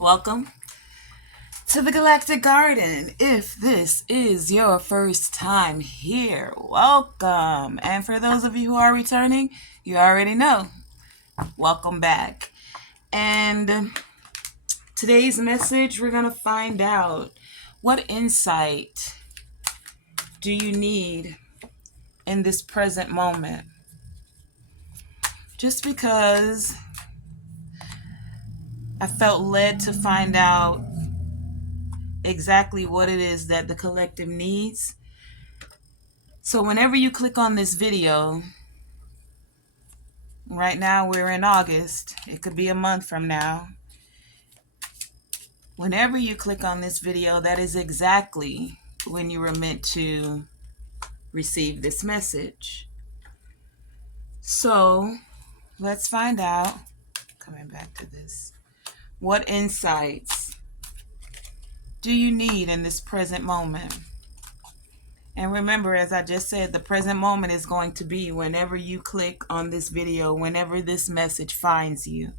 Welcome to the Galactic Garden. If this is your first time here, welcome. And for those of you who are returning, you already know. Welcome back. And today's message, we're going to find out what insight do you need in this present moment. Just because I felt led to find out exactly what it is that the collective needs. So whenever you click on this video, right now we're in August, it could be a month from now. Whenever you click on this video, that is exactly when you were meant to receive this message. So let's find out, coming back to this, what insights do you need in this present moment? And remember, as I just said, the present moment is going to be whenever you click on this video, whenever this message finds you.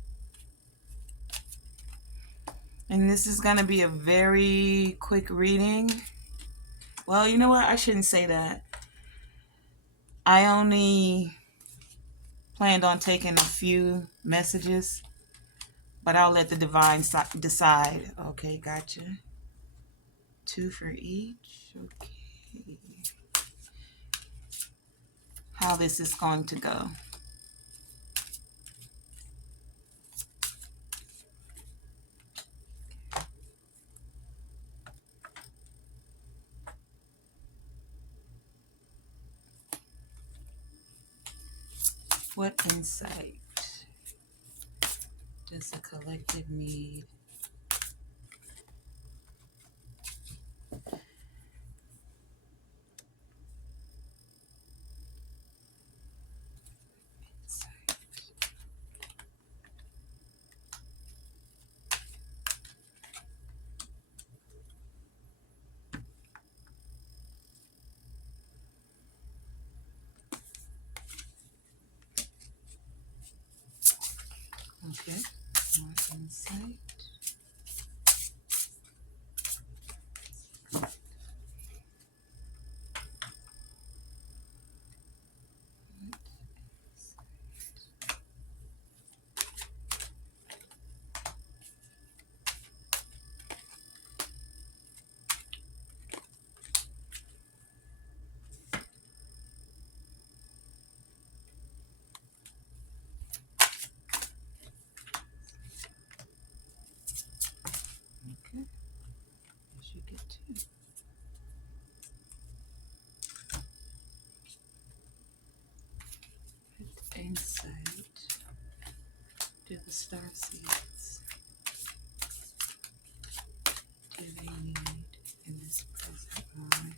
And this is going to be a very quick reading. Well, you know what? I shouldn't say that. I only planned on taking a few messages, but I'll let the divine decide. Okay, gotcha. 2 for each. Okay. How this is going to go. What insight does the collective need? Okay, more insight. Okay, I should get 2. What insight do the star seeds do they need in this present moment?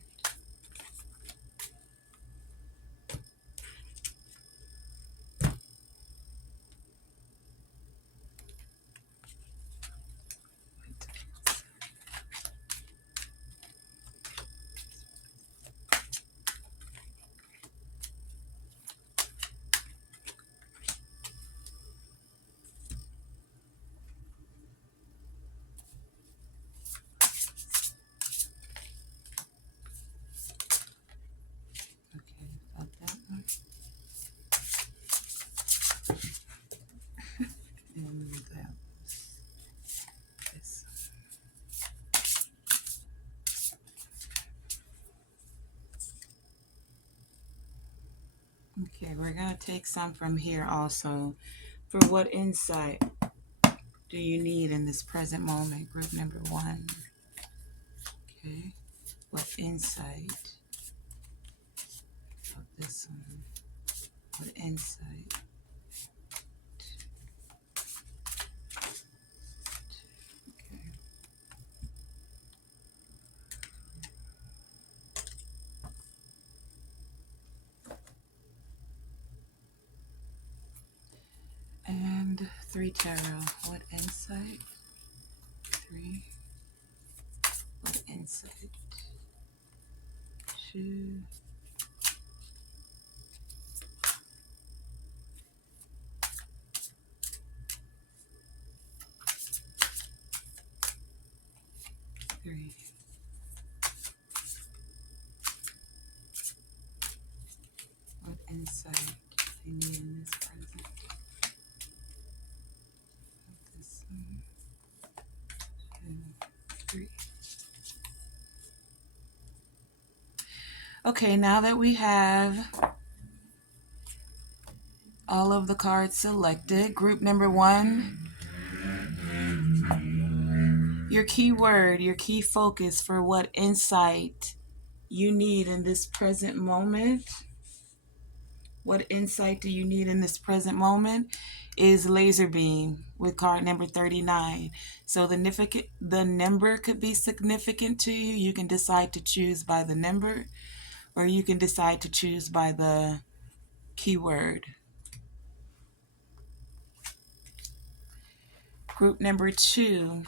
And that was this. Okay, we're going to take some from here also. For what insight do you need in this present moment? Group number 1. Okay, what insight of this one? What insight? Okay. And 3 tarot. What insight? 3. What insight? 2. 3. What insight they need in this present? This one, 2, 3. Okay, now that we have all of the cards selected, group number 1, your key word, your key focus for what insight you need in this present moment. What insight do you need in this present moment is laser beam with card number 39. So the number could be significant to you. You can decide to choose by the number, or you can decide to choose by the keyword. Group number 2.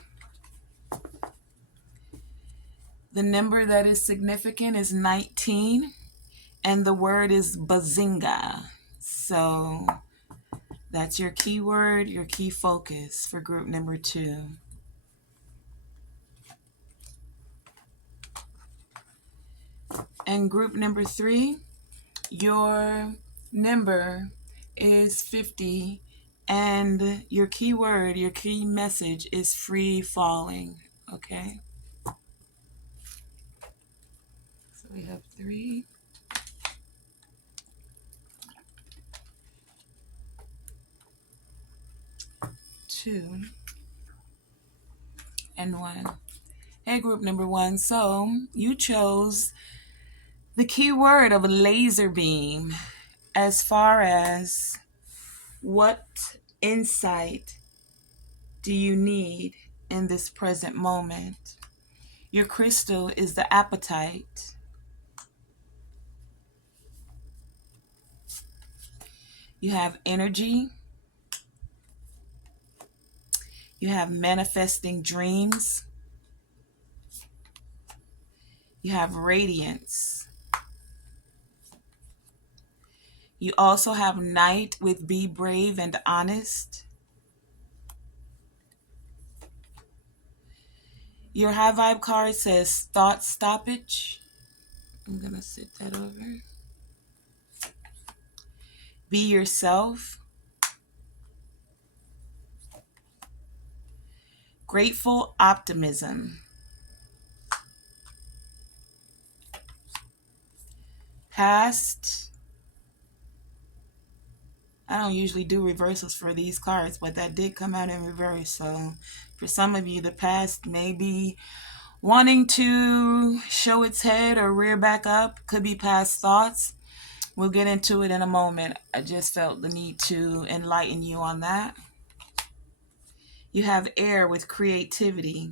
The number that is significant is 19, and the word is bazinga. So that's your keyword, your key focus for group number 2. And group number 3, your number is 50, and your keyword, your key message is free falling. Okay? So we have 3, 2, and 1. Hey, group number 1. So you chose the keyword of laser beam as far as what insight do you need in this present moment. Your crystal is the appetite. You have energy. You have manifesting dreams. You have radiance. You also have night with be brave and honest. Your high vibe card says thought stoppage. I'm going to sit that over. Be yourself. Grateful optimism. Past. I don't usually do reversals for these cards, but that did come out in reverse. So for some of you, the past may be wanting to show its head or rear back up. Could be past thoughts. We'll get into it in a moment. I just felt the need to enlighten you on that. You have air with creativity.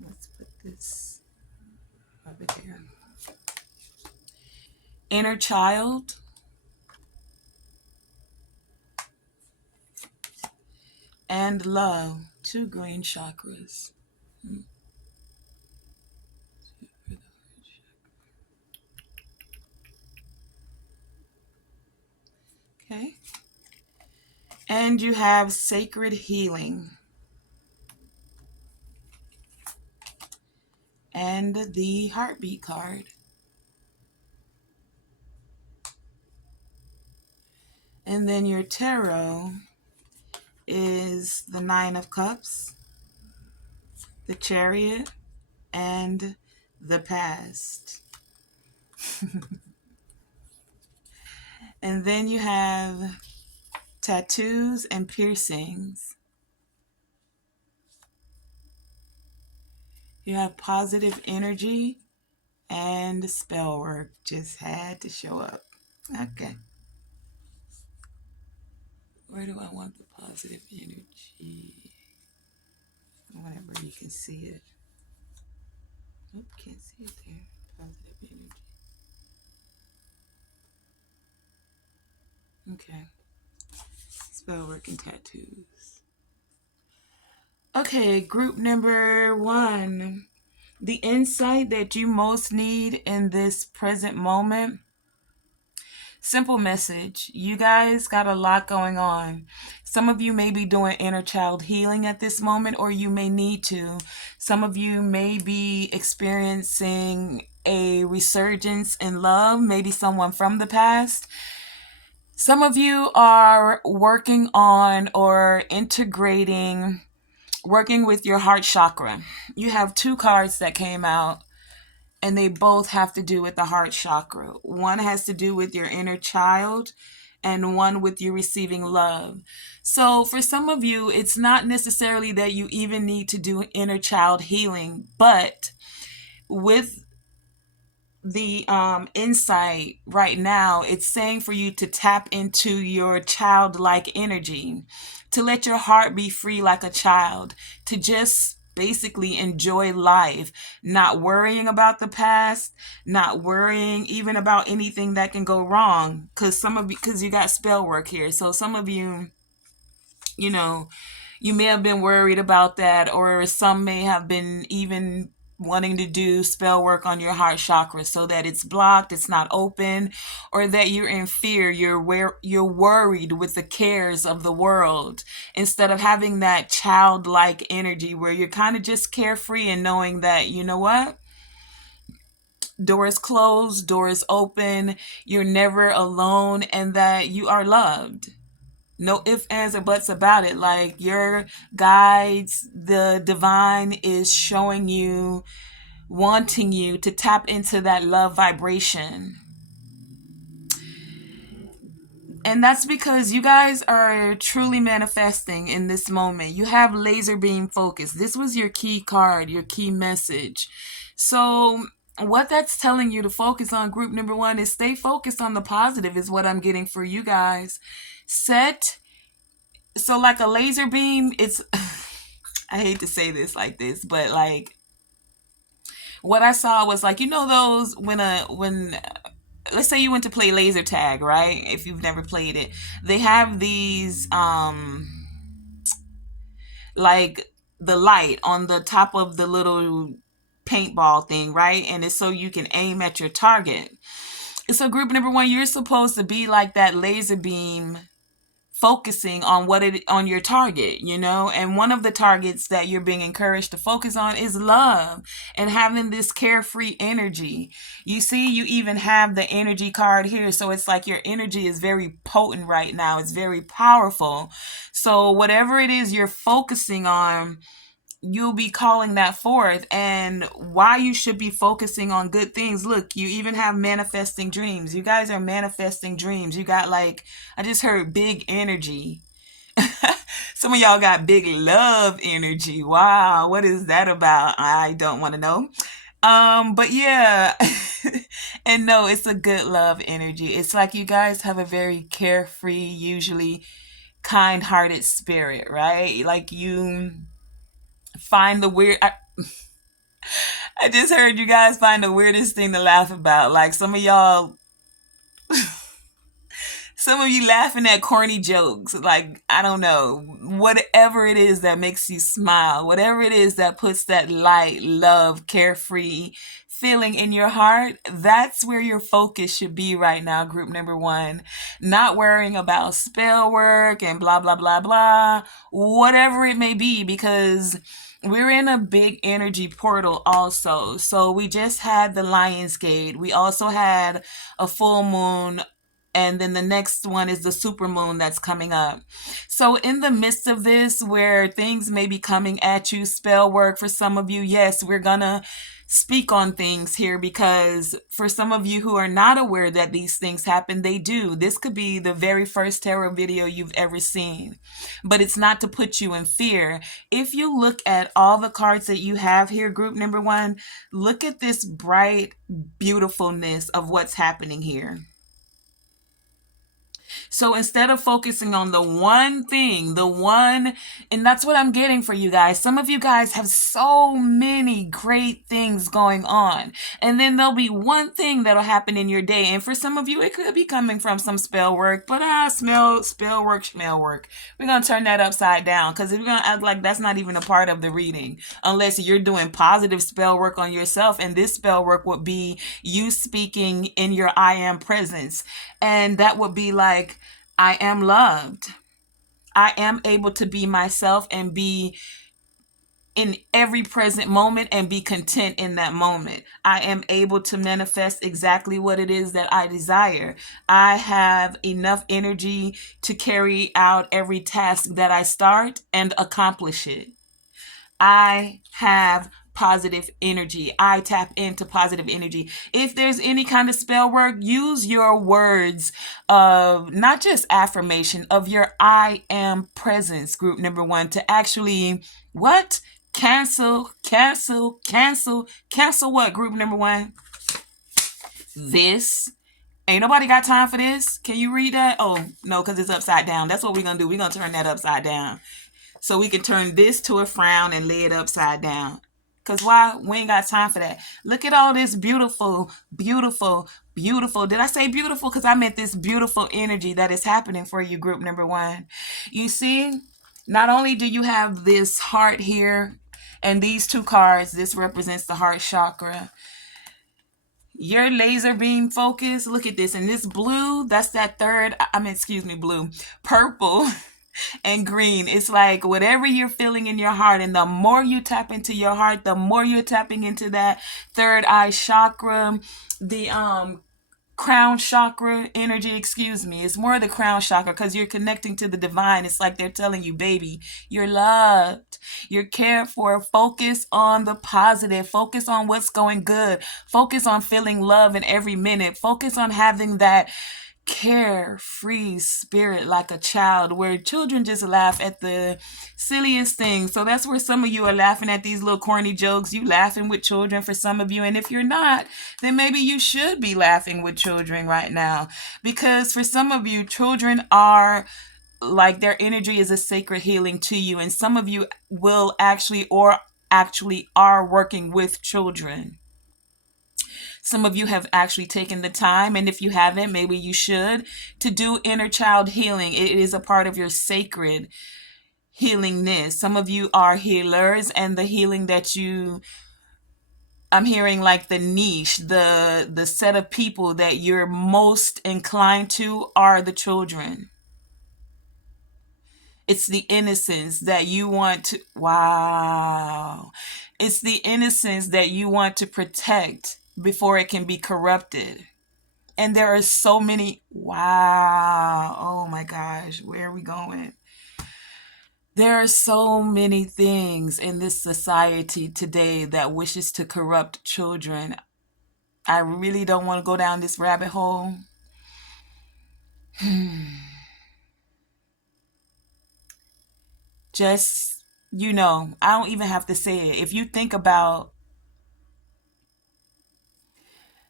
Let's put this over there. Inner child. And love. 2 green chakras. Okay. And you have sacred healing. And the heartbeat card. And then your tarot is the 9 of Cups, the Chariot, and the past. And then you have tattoos and piercings. You have positive energy and spell work. Just had to show up. Okay. Where do I want the positive energy? Whatever, you can see it. Nope, can't see it there. Positive energy. Okay. Spell work and tattoos. Okay, group number 1. The insight that you most need in this present moment. Simple message. You guys got a lot going on. Some of you may be doing inner child healing at this moment, or you may need to. Some of you may be experiencing a resurgence in love, maybe someone from the past. Some of you are working on or integrating, working with your heart chakra. You have two cards that came out, and they both have to do with the heart chakra. One has to do with your inner child, and one with you receiving love. So for some of you, it's not necessarily that you even need to do inner child healing, but with the insight right now, it's saying for you to tap into your childlike energy, to let your heart be free like a child, to just basically enjoy life, not worrying about the past, not worrying even about anything that can go wrong, because you got spell work here. So some of you, you know, you may have been worried about that, or some may have been even wanting to do spell work on your heart chakra so that it's blocked, it's not open, or that you're in fear, you're worried with the cares of the world, instead of having that childlike energy where you're kind of just carefree and knowing that, you know what? Doors closed, doors open, you're never alone, and that you are loved. No ifs, ands, or buts about it. Like your guides, the divine is showing you, wanting you to tap into that love vibration. And that's because you guys are truly manifesting in this moment. You have laser beam focus. This was your key card, your key message. So what that's telling you to focus on, group number one, is stay focused on the positive, is what I'm getting for you guys. So like a laser beam, it's I hate to say this like this, but like what I saw was like, those when let's say you went to play laser tag, right? If you've never played it, they have these like the light on the top of the little paintball thing, right? And it's so you can aim at your target. So group number one, you're supposed to be like that laser beam, focusing on on your target, and one of the targets that you're being encouraged to focus on is love and having this carefree energy. You see, you even have the energy card here, so it's like your energy is very potent right now. It's very powerful. So whatever it is you're focusing on, you'll be calling that forth. And why you should be focusing on good things, look, you even have manifesting dreams. You guys are manifesting dreams. You got, like, I just heard big energy. Some of y'all got big love energy. Wow, what is that about? I don't want to know. But yeah. And no, it's a good love energy. It's like you guys have a very carefree, usually kind-hearted spirit, right? Like you find the weird. I just heard you guys find the weirdest thing to laugh about. Like some of you laughing at corny jokes. Like, I don't know, whatever it is that makes you smile, whatever it is that puts that light, love, carefree feeling in your heart, that's where your focus should be right now, group number one. Not worrying about spell work and blah, blah, blah, blah, whatever it may be, because we're in a big energy portal also. So we just had the Lion's Gate. We also had a full moon, and then the next one is the supermoon that's coming up. So in the midst of this, where things may be coming at you, spell work for some of you, yes, we're gonna speak on things here, because for some of you who are not aware that these things happen, they do. This could be the very first tarot video you've ever seen, but it's not to put you in fear. If you look at all the cards that you have here, group number one, look at this bright beautifulness of what's happening here. So instead of focusing on the one thing, and that's what I'm getting for you guys. Some of you guys have so many great things going on. And then there'll be one thing that'll happen in your day. And for some of you, it could be coming from some spell work, but spell work, smell work. We're going to turn that upside down because we're going to act like that's not even a part of the reading. Unless you're doing positive spell work on yourself. And this spell work would be you speaking in your I am presence. And that would be like, I am loved. I am able to be myself and be in every present moment and be content in that moment. I am able to manifest exactly what it is that I desire. I have enough energy to carry out every task that I start and accomplish it. I have positive energy. I tap into positive energy. If there's any kind of spell work, use your words of not just affirmation, of your I am presence, group number 1, to actually what? Cancel what, group number 1? This. Ain't nobody got time for this. Can you read that? Oh, no, because it's upside down. That's what we're going to do. We're going to turn that upside down. So we can turn this to a frown and lay it upside down. Because why? We ain't got time for that. Look at all this beautiful. Did I say beautiful? Because I meant this beautiful energy that is happening for you, group number 1. You see, not only do you have this heart here and these 2 cards, this represents the heart chakra. Your laser beam focus, look at this. And this blue, that's that blue, purple and green. It's like whatever you're feeling in your heart, and the more you tap into your heart, the more you're tapping into that third eye chakra, the crown chakra energy, it's more the crown chakra because you're connecting to the divine. It's like they're telling you, baby, you're loved, you're cared for. Focus on the positive, focus on what's going good, focus on feeling love in every minute, focus on having that carefree spirit like a child, where children just laugh at the silliest things. So that's where some of you are laughing at these little corny jokes. You laughing with children for some of you, and if you're not, then maybe you should be laughing with children right now, because for some of you, children are like, their energy is a sacred healing to you, and some of you will actually are working with children. Some of you have actually taken the time, and if you haven't, maybe you should, to do inner child healing. It is a part of your sacred healingness. Some of you are healers, and the healing that I'm hearing, like the niche, the set of people that you're most inclined to are the children. It's the innocence that you want to, wow. It's the innocence that you want to protect before it can be corrupted. And there are so many, wow, oh my gosh, where are we going? There are so many things in this society today that wishes to corrupt children. I really don't want to go down this rabbit hole. Just, I don't even have to say it. If you think about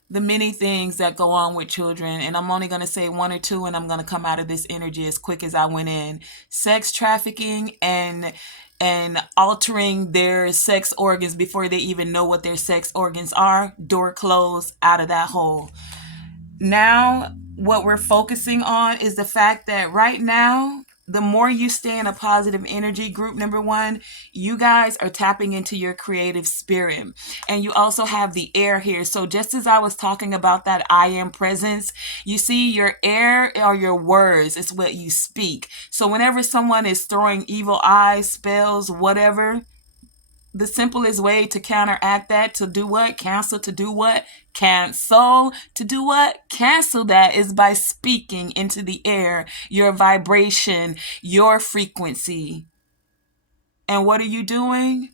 the many things that go on with children, and I'm only going to say 1 or 2, and I'm going to come out of this energy as quick as I went in. Sex trafficking and altering their sex organs before they even know what their sex organs are. Door closed, out of that hole. Now, what we're focusing on is the fact that right now, the more you stay in a positive energy, group number 1, you guys are tapping into your creative spirit. And you also have the air here. So just as I was talking about that I am presence, you see, your air are your words. It's what you speak. So whenever someone is throwing evil eyes, spells, whatever, the simplest way to counteract that, to do what? Cancel. To do what? Cancel. To do what? Cancel that is by speaking into the air, your vibration, your frequency. And what are you doing?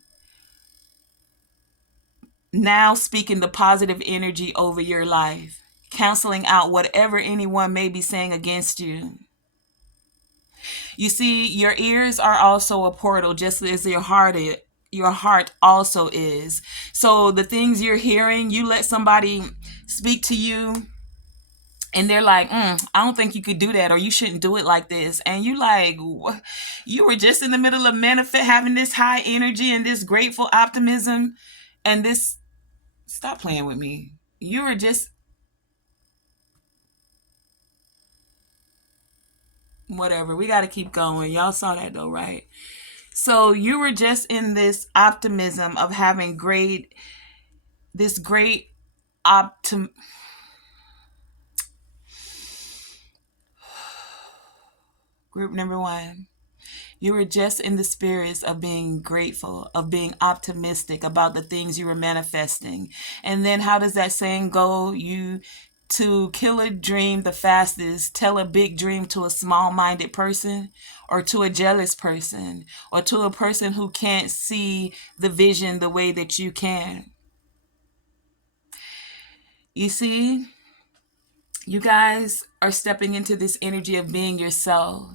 Now speaking the positive energy over your life, canceling out whatever anyone may be saying against you. You see, your ears are also a portal, just as your heart also is. So the things you're hearing, you let somebody speak to you and they're like, I don't think you could do that, or you shouldn't do it like this. And you like, you were just in the middle of manifest having this high energy and this grateful optimism and this, stop playing with me. You were just, whatever. We got to keep going. Y'all saw that though, right? So you were just in this optimism of having this great optim. Group number one. You were just in the spirits of being grateful, of being optimistic about the things you were manifesting. And then how does that saying go? You to kill a dream the fastest, tell a big dream to a small minded person, or to a jealous person, or to a person who can't see the vision the way that you can. You see, you guys are stepping into this energy of being yourself.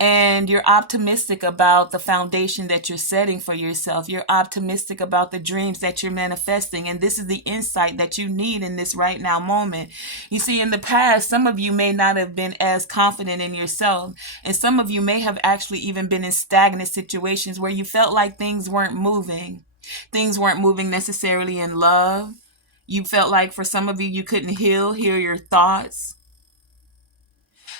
And you're optimistic about the foundation that you're setting for yourself. You're optimistic about the dreams that you're manifesting. And this is the insight that you need in this right now moment. You see, in the past, some of you may not have been as confident in yourself. And some of you may have actually even been in stagnant situations where you felt like things weren't moving. Things weren't moving necessarily in love. You felt like for some of you, you couldn't hear your thoughts.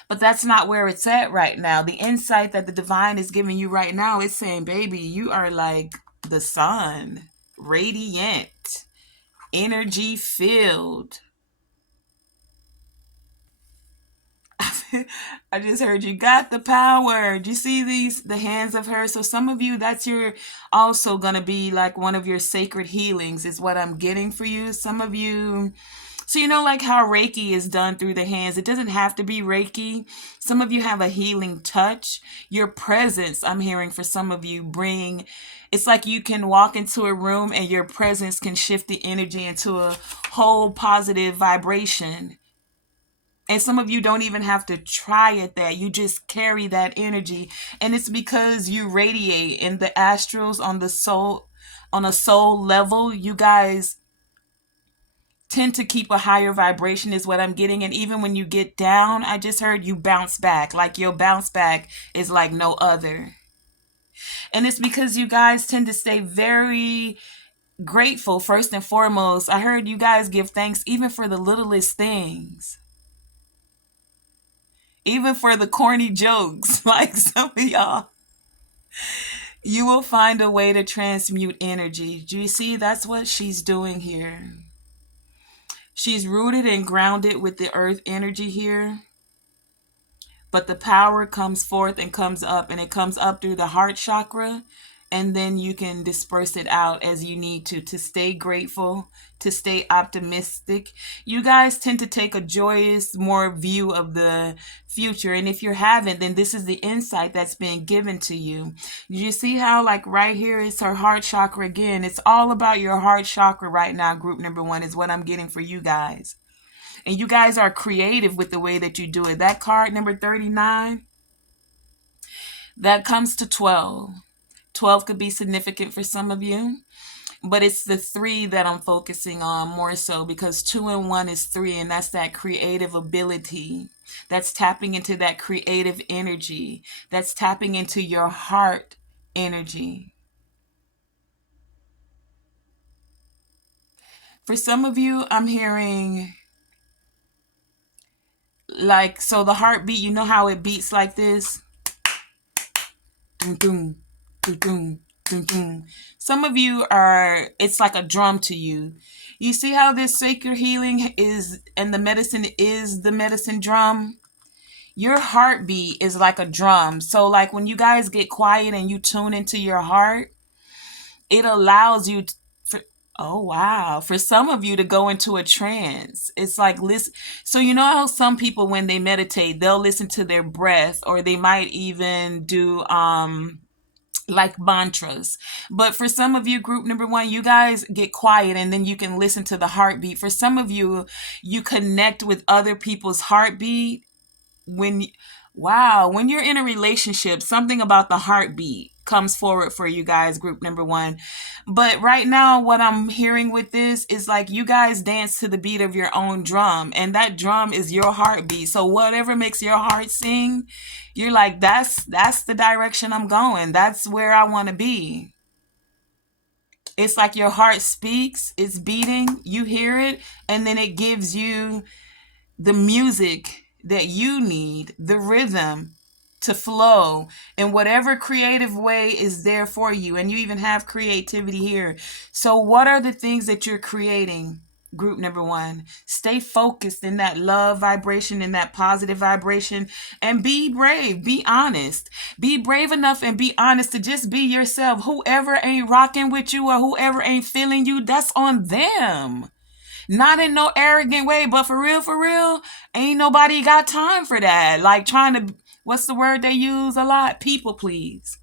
But that's not where it's at right now. The insight that the divine is giving you right now is saying, baby, you are like the sun, radiant, energy filled. I just heard you got the power. Do you see the hands of her? So some of you, that's your also going to be like one of your sacred healings is what I'm getting for you. Some of you, so you know like how Reiki is done through the hands. It doesn't have to be Reiki. Some of you have a healing touch. Your presence, I'm hearing for some of you, it's like you can walk into a room and your presence can shift the energy into a whole positive vibration. And some of you don't even have to try at that. You just carry that energy. And it's because you radiate in the astrals on a soul level. You guys tend to keep a higher vibration is what I'm getting. And even when you get down, I just heard you bounce back. Like your bounce back is like no other. And it's because you guys tend to stay very grateful first and foremost. I heard you guys give thanks even for the littlest things. Even for the corny jokes, like some of y'all. You will find a way to transmute energy. Do you see? That's what she's doing here. She's rooted and grounded with the earth energy here. But the power comes forth and comes up, and it comes up through the heart chakra, and then you can disperse it out as you need to stay grateful, to stay optimistic. You guys tend to take a joyous more view of the future, and if you haven't, then this is the insight that's being given to you. You see how like right here is her heart chakra again. It's all about your heart chakra right now. Group number one is what I'm getting for you guys. And you guys are creative with the way that you do it. That card number 39, that comes to 12. 12 could be significant for some of you, but it's the 3 that I'm focusing on more so because 2 and 1 is 3, and that's that creative ability. That's tapping into that creative energy. That's tapping into your heart energy. For some of you, I'm hearing like, so the heartbeat, you know how it beats like this? Doom, doom, doom, doom, doom, doom. Some of you are, it's like a drum to you. You see how this sacred healing is, and the medicine is the medicine drum? Your heartbeat is like a drum. So like when you guys get quiet and you tune into your heart, it allows you oh wow, for some of you to go into a trance. It's like listen. So you know how some people when they meditate, they'll listen to their breath, or they might even do like mantras. But for some of you, group number one, you guys get quiet and then you can listen to the heartbeat. For some of you, you connect with other people's heartbeat when Wow, when you're in a relationship, something about the heartbeat comes forward for you guys, group number one. But right now, what I'm hearing with this is like you guys dance to the beat of your own drum, and that drum is your heartbeat. So whatever makes your heart sing, you're like, that's the direction I'm going. That's where I want to be. It's like your heart speaks, it's beating, you hear it, and then it gives you the music that you need, the rhythm to flow in whatever creative way is there for you. And you even have creativity here. So, what are the things that you're creating? Group number one, stay focused in that love vibration, in that positive vibration, and be brave, be honest. Be brave enough and be honest to just be yourself. Whoever ain't rocking with you or whoever ain't feeling you, that's on them. Not in no arrogant way, but for real, ain't nobody got time for that. Like trying to, what's the word they use a lot? People please.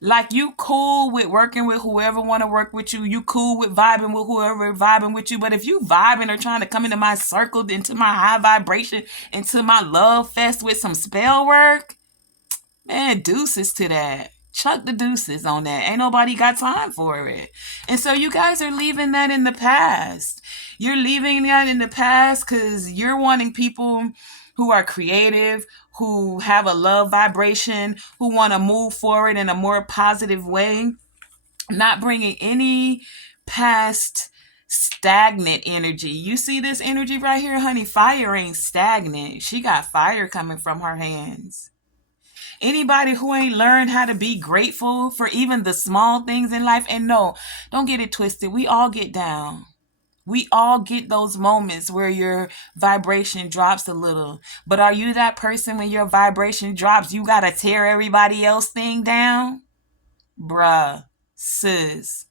Like you cool with working with whoever want to work with you. You cool with vibing with whoever vibing with you. But if you vibing or trying to come into my circle, into my high vibration, into my love fest with some spell work, man, deuces to that. Chuck the deuces on that. Ain't nobody got time for it. And so you guys are leaving that in the past. You're leaving that in the past because you're wanting people who are creative, who have a love vibration, who want to move forward in a more positive way, not bringing any past stagnant energy. You see this energy right here, honey? Fire ain't stagnant. She got fire coming from her hands. Anybody who ain't learned how to be grateful for even the small things in life, and no, don't get it twisted. We all get down. We all get those moments where your vibration drops a little. But are you that person when your vibration drops, you got to tear everybody else thing down? Bruh, sis,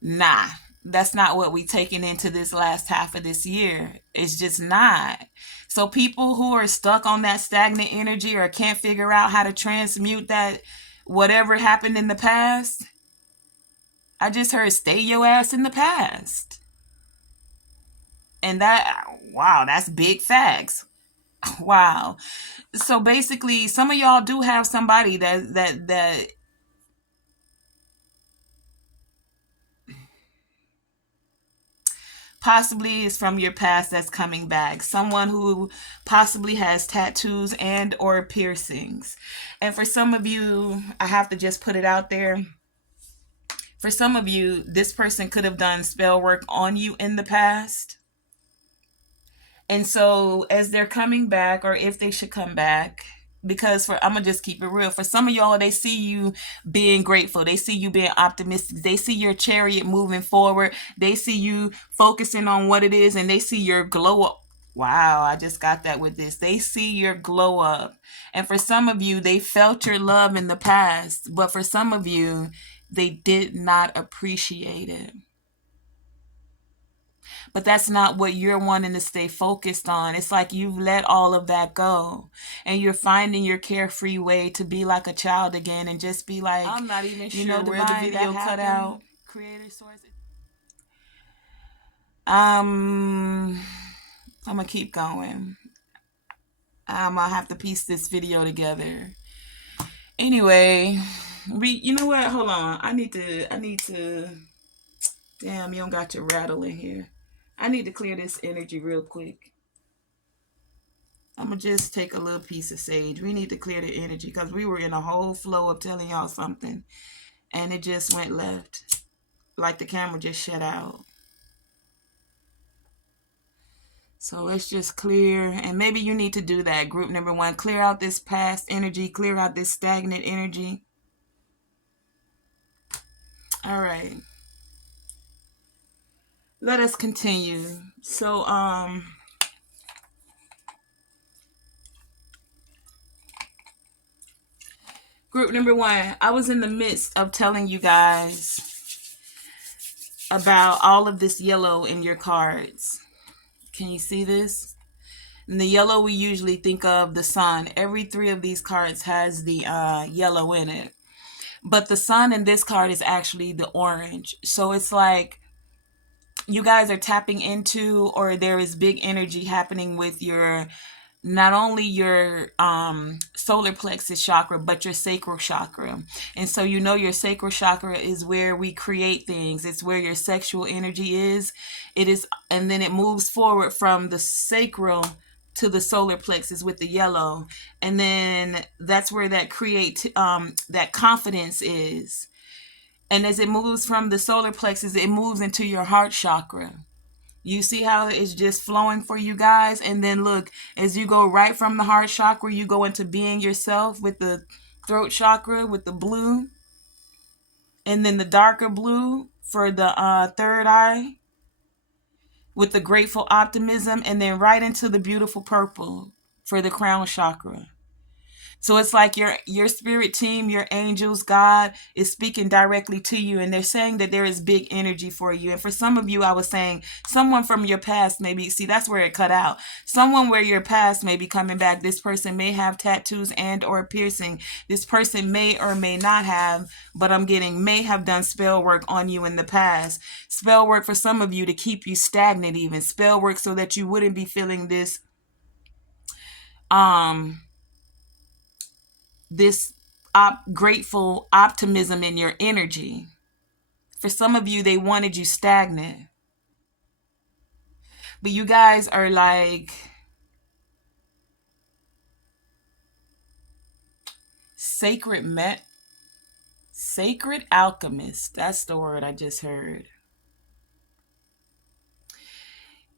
nah, that's not what we taking into this last half of this year. It's just not. So people who are stuck on that stagnant energy or can't figure out how to transmute that whatever happened in the past, I just heard stay your ass in the past. And that, wow, that's big facts. Wow. So basically, some of y'all do have somebody that possibly is from your past that's coming back. Someone who possibly has tattoos and or piercings. And for some of you, I have to just put it out there. For some of you, this person could have done spell work on you in the past. And so as they're coming back, or if they should come back, because for I'm gonna just keep it real. For some of y'all, they see you being grateful. They see you being optimistic. They see your chariot moving forward. They see you focusing on what it is, and they see your glow up. Wow, I just got that with this. They see your glow up. And for some of you, they felt your love in the past, but for some of you, they did not appreciate it. But that's not what you're wanting to stay focused on. It's like you've let all of that go and you're finding your carefree way to be like a child again and just be like, I'm not even sure, where the video cut out. Creator source. I'm gonna keep going. I'm gonna have to piece this video together. Anyway, you know what? Hold on. I need to. Damn, you don't got your rattle in here. I need to clear this energy real quick. I'm gonna just take a little piece of sage. We need to clear the energy because we were in a whole flow of telling y'all something and it just went left. Like the camera just shut out. So let's just clear, and maybe you need to do that. Group number one, clear out this past energy, clear out this stagnant energy. All right. Let us continue. So, group number one, I was in the midst of telling you guys about all of this yellow in your cards. Can you see this? In the yellow, we usually think of the sun. Every three of these cards has the yellow in it. But the sun in this card is actually the orange. So it's like you guys are tapping into, or there is big energy happening with your, not only your solar plexus chakra, but your sacral chakra. And so you know your sacral chakra is where we create things. It's where your sexual energy is. It is, and then it moves forward from the sacral to the solar plexus with the yellow, and then that's where that that confidence is. And as it moves from the solar plexus, it moves into your heart chakra. You see how it's just flowing for you guys? And then look, as you go right from the heart chakra, you go into being yourself with the throat chakra with the blue, and then the darker blue for the third eye with the grateful optimism, and then right into the beautiful purple for the crown chakra. So it's like your spirit team, your angels, God is speaking directly to you, and they're saying that there is big energy for you. And for some of you, I was saying someone from your past, maybe, see, that's where it cut out. Someone where your past may be coming back. This person may have tattoos and or piercing. This person may or may not have, but I'm getting may have done spell work on you in the past. Spell work for some of you to keep you stagnant, even spell work so that you wouldn't be feeling um this grateful optimism in your energy. For some of you, they wanted you stagnant. But you guys are like sacred sacred alchemist. That's the word I just heard.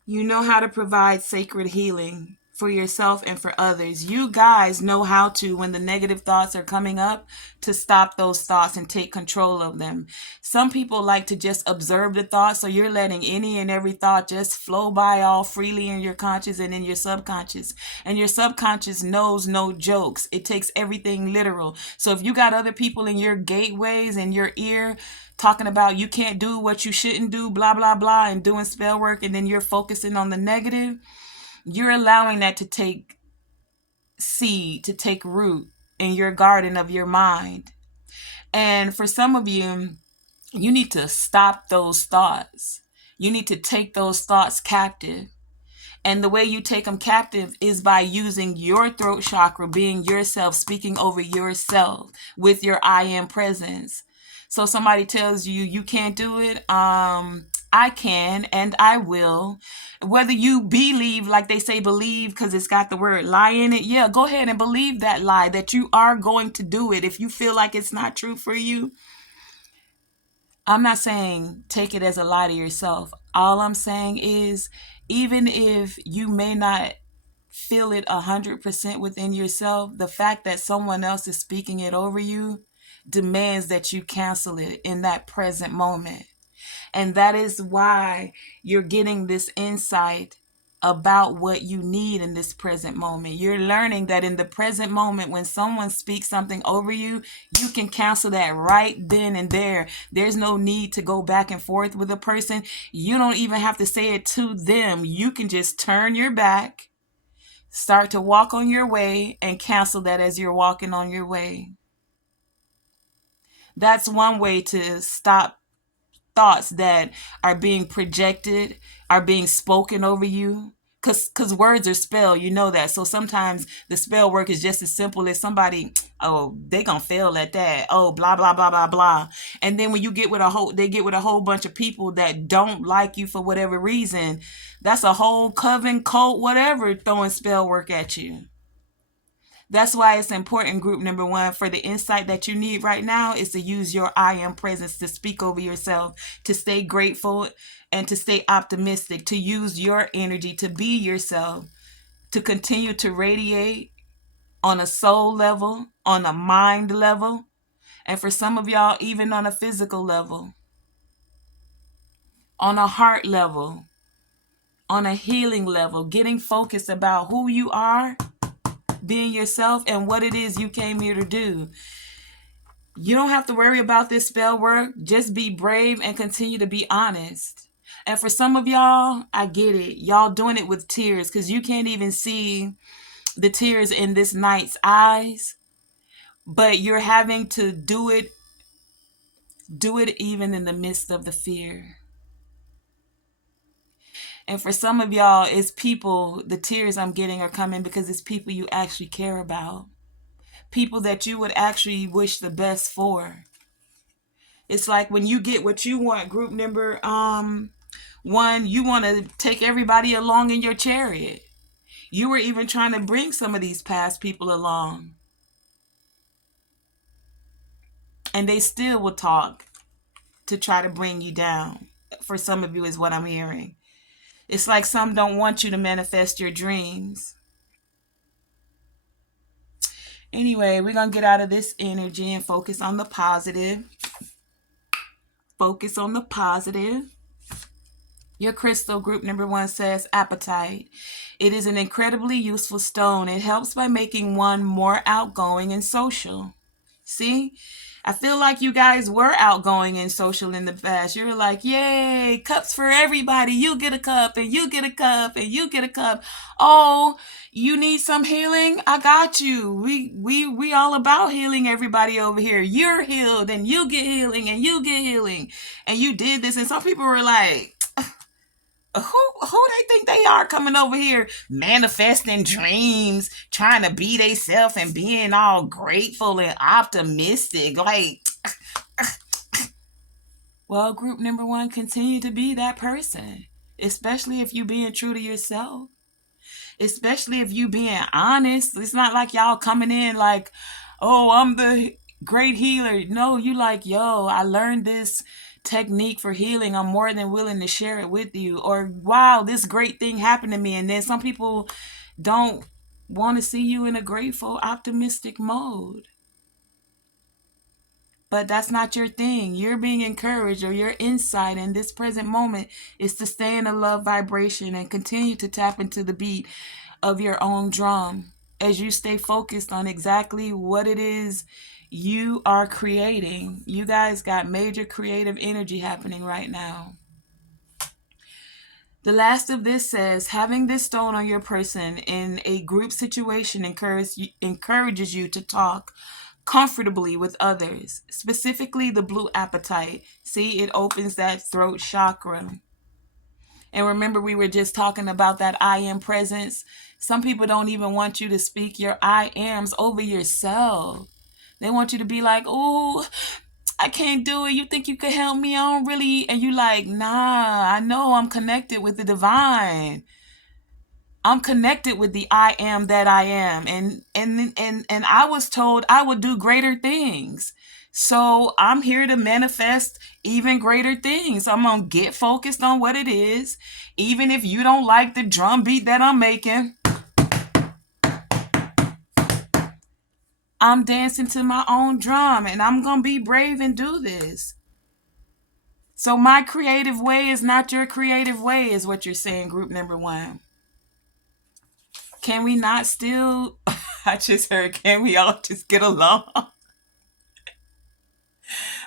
You know how to provide sacred healing for yourself and for others. You guys know how to, when the negative thoughts are coming up, to stop those thoughts and take control of them. Some people like to just observe the thoughts, so you're letting any and every thought just flow by all freely in your conscious and in your subconscious. And your subconscious knows no jokes. It takes everything literal. So if you got other people in your gateways and your ear talking about you can't do what you shouldn't do, blah, blah, blah, and doing spell work, and then you're focusing on the negative, you're allowing that to take seed, to take root in your garden of your mind. And for some of you, you need to stop those thoughts. You need to take those thoughts captive. And the way you take them captive is by using your throat chakra, being yourself, speaking over yourself with your I am presence. So somebody tells you you can't do it. I can and I will. Whether you believe, like they say, believe because it's got the word lie in it. Yeah, go ahead and believe that lie that you are going to do it. If you feel like it's not true for you, I'm not saying take it as a lie to yourself. All I'm saying is, even if you may not feel it 100% within yourself, the fact that someone else is speaking it over you demands that you cancel it in that present moment. And that is why you're getting this insight about what you need in this present moment. You're learning that in the present moment, when someone speaks something over you, you can cancel that right then and there. There's no need to go back and forth with a person. You don't even have to say it to them. You can just turn your back, start to walk on your way, and cancel that as you're walking on your way. That's one way to stop thoughts that are being projected, are being spoken over you. Because words are spell, you know that. So sometimes the spell work is just as simple as somebody, oh, they gonna fail at that. Oh, blah, blah, blah, blah, blah. And then when you get with they get with a whole bunch of people that don't like you for whatever reason, that's a whole coven, cult, whatever, throwing spell work at you. That's why it's important, group number one, for the insight that you need right now is to use your I am presence to speak over yourself, to stay grateful and to stay optimistic, to use your energy to be yourself, to continue to radiate on a soul level, on a mind level, and for some of y'all, even on a physical level, on a heart level, on a healing level, getting focused about who you are, being yourself, and what it is you came here to do. You don't have to worry about this spell work. Just be brave and continue to be honest. And for some of y'all, I get it. Y'all doing it with tears because you can't even see the tears in this knight's eyes. But you're having to do it even in the midst of the fear. And for some of y'all, it's people, the tears I'm getting are coming because it's people you actually care about. People that you would actually wish the best for. It's like when you get what you want, group number one, you want to take everybody along in your chariot. You were even trying to bring some of these past people along. And they still will talk to try to bring you down. For some of you is what I'm hearing. It's like some don't want you to manifest your dreams. Anyway, we're going to get out of this energy and focus on the positive. Focus on the positive. Your crystal, group number one, says apatite. It is an incredibly useful stone. It helps by making one more outgoing and social. See? I feel like you guys were outgoing and social in the past. You're like, yay, cups for everybody. You get a cup and you get a cup and you get a cup. Oh, you need some healing? I got you. We all about healing everybody over here. You're healed and you get healing and you get healing. And you did this. And some people were like, who they think they are coming over here manifesting dreams, trying to be they self and being all grateful and optimistic? Like, well, group number one, continue to be that person, especially if you being true to yourself, especially if you being honest. It's not like y'all coming in like, oh, I'm the great healer. No, you like, yo, I learned this technique for healing. I'm more than willing to share it with you. Or, wow, this great thing happened to me. And then some people don't want to see you in a grateful, optimistic mode. But that's not your thing. You're being encouraged, or your insight in this present moment is to stay in a love vibration and continue to tap into the beat of your own drum as you stay focused on exactly what it is you are creating. You guys got major creative energy happening right now. The last of this says, having this stone on your person in a group situation encourages you to talk comfortably with others, specifically the blue apatite. See, it opens that throat chakra. And remember, we were just talking about that I am presence. Some people don't even want you to speak your I ams over yourself. They want you to be like, oh, I can't do it. You think you could help me? I don't really. And you like, nah, I know I'm connected with the divine. I'm connected with the I am that I am. And I was told I would do greater things. So I'm here to manifest even greater things. I'm going to get focused on what it is. Even if you don't like the drum beat that I'm making, I'm dancing to my own drum, and I'm going to be brave and do this. So my creative way is not your creative way, is what you're saying, group number one. Can we not still, I just heard, can we all just get along?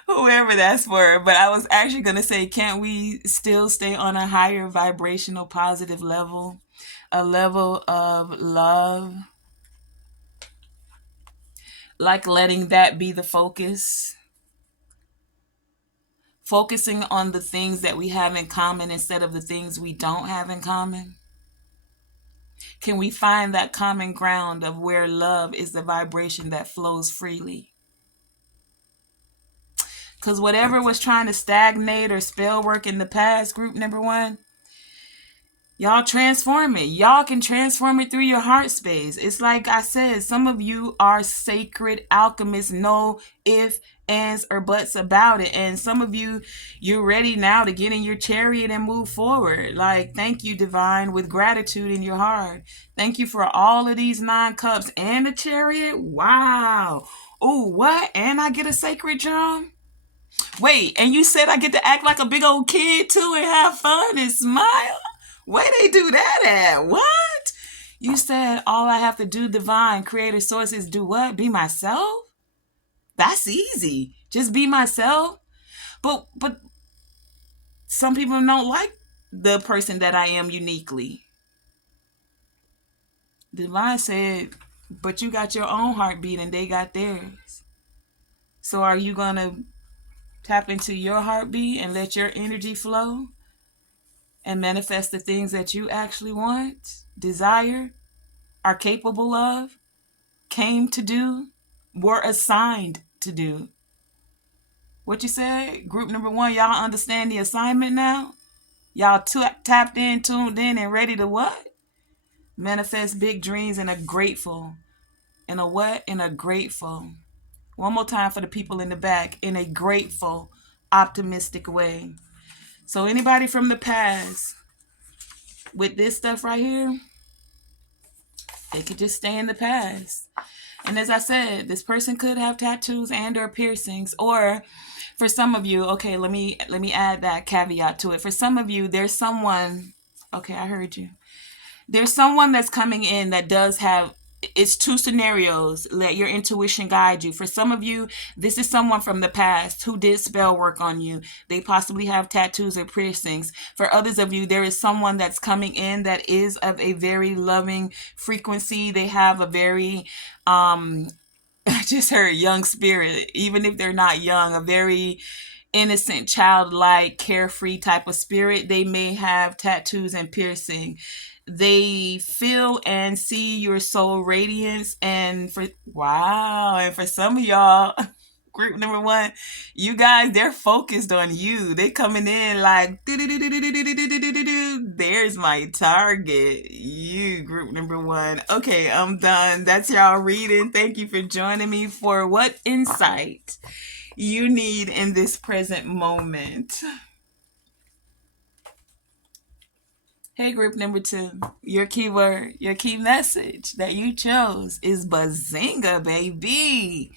Whoever that's for. But I was actually going to say, can't we still stay on a higher vibrational positive level? A level of love? Like letting that be the focus? Focusing on the things that we have in common instead of the things we don't have in common? Can we find that common ground of where love is the vibration that flows freely? Because whatever was trying to stagnate or spell work in the past, group number one, y'all transform it. Y'all can transform it through your heart space. It's like I said, some of you are sacred alchemists. No ifs, ands, or buts about it. And some of you, you're ready now to get in your chariot and move forward. Like, thank you, divine, with gratitude in your heart. Thank you for all of these 9 cups and a chariot. Wow. Oh, what? And I get a sacred drum? Wait, and you said I get to act like a big old kid too and have fun and smile? Where they do that at? What? You said all I have to do, divine creator source, is do what? Be myself? That's easy. Just be myself. But some people don't like the person that I am uniquely. Divine said, but you got your own heartbeat and they got theirs. So are you going to tap into your heartbeat and let your energy flow and manifest the things that you actually want, desire, are capable of, came to do, were assigned to do. What you said? Group number one, y'all understand the assignment now? Y'all tapped in, tuned in, and ready to what? Manifest big dreams and a grateful. In a what? In a grateful. One more time for the people in the back. In a grateful, optimistic way. So anybody from the past with this stuff right here, they could just stay in the past. And as I said, this person could have tattoos and or piercings, or for some of you, okay, let me add that caveat to it. For some of you, there's someone, okay, I heard you. There's someone that's coming in that does have, it's two scenarios. Let your intuition guide you. For some of you, this is someone from the past who did spell work on you. They possibly have tattoos or piercings. For others of you, there is someone that's coming in that is of a very loving frequency. They have a very, I just heard young spirit, even if they're not young, a very innocent, childlike, carefree type of spirit. They may have tattoos and piercing. They feel and see your soul radiance. And for some of y'all, group number one, you guys, they're focused on you. They coming in like, there's my target. You, group number one. Okay, I'm done. That's y'all reading. Thank you for joining me for what insight you need in this present moment. Hey, group number two, your keyword, your key message that you chose is bazinga, baby.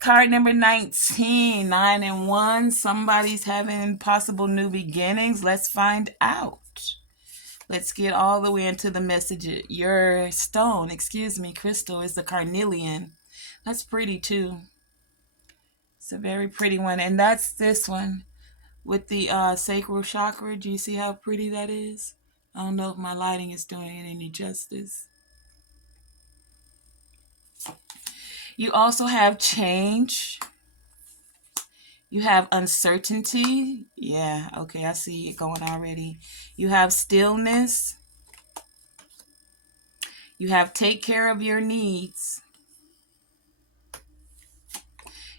Card number 19, 9 and 1. Somebody's having possible new beginnings. Let's find out. Let's get all the way into the message. Your stone, crystal, is the carnelian. That's pretty too. It's a very pretty one. And that's this one with the sacral chakra. Do you see how pretty that is? I don't know if my lighting is doing it any justice. You also have change. You have uncertainty. Yeah, okay, I see it going already. You have stillness. You have take care of your needs.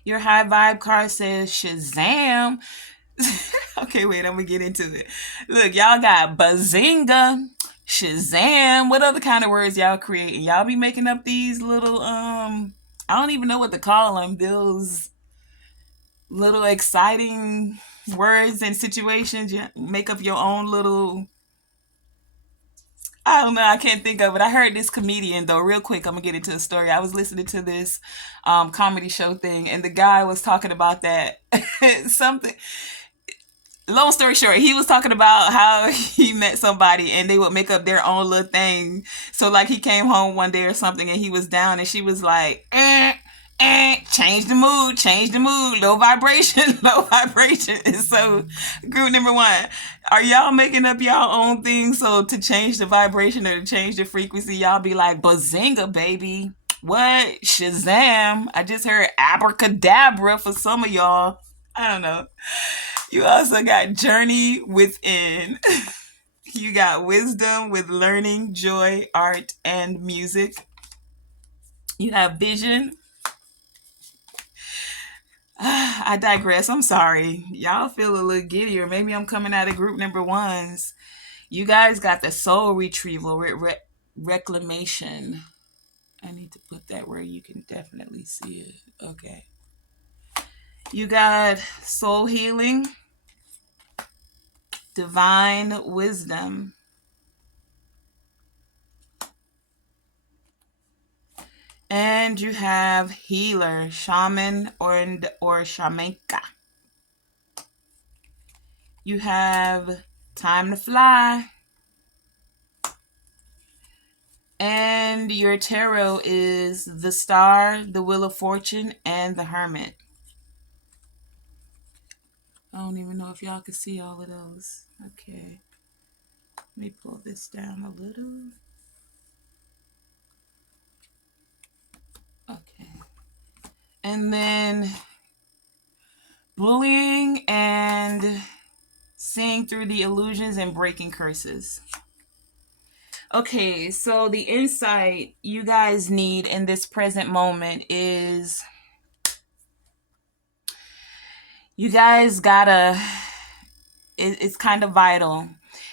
Your high vibe card says Shazam. Okay, wait, I'm going to get into it. Look, y'all got bazinga, Shazam. What other kind of words y'all creating? Y'all be making up these little, I don't even know what to call them. Those little exciting words and situations. You make up your own little, I don't know, I can't think of it. I heard this comedian though, real quick, I'm gonna get into the story. I was listening to this comedy show thing, and the guy was talking about that something. Long story short, he was talking about how he met somebody and they would make up their own little thing. So like he came home one day or something and he was down and she was like, change the mood, low vibration, low vibration. And so group number one, are y'all making up y'all own things? So to change the vibration or to change the frequency, y'all be like, bazinga, baby. What? Shazam. I just heard abracadabra for some of y'all. I don't know. You also got journey within. You got wisdom with learning, joy, art, and music. You have vision. I digress. I'm sorry. Y'all feel a little giddy, or maybe I'm coming out of group number ones. You guys got the soul retrieval, reclamation. I need to put that where you can definitely see it. Okay. You got soul healing, divine wisdom. And you have healer, shaman, or shamanka. You have time to fly. And your tarot is the Star, the Wheel of Fortune, and the Hermit. I don't even know if y'all can see all of those. Okay. Let me pull this down a little. Okay. And then bullying and seeing through the illusions and breaking curses. Okay, so the insight you guys need in this present moment is you guys gotta, it's kind of vital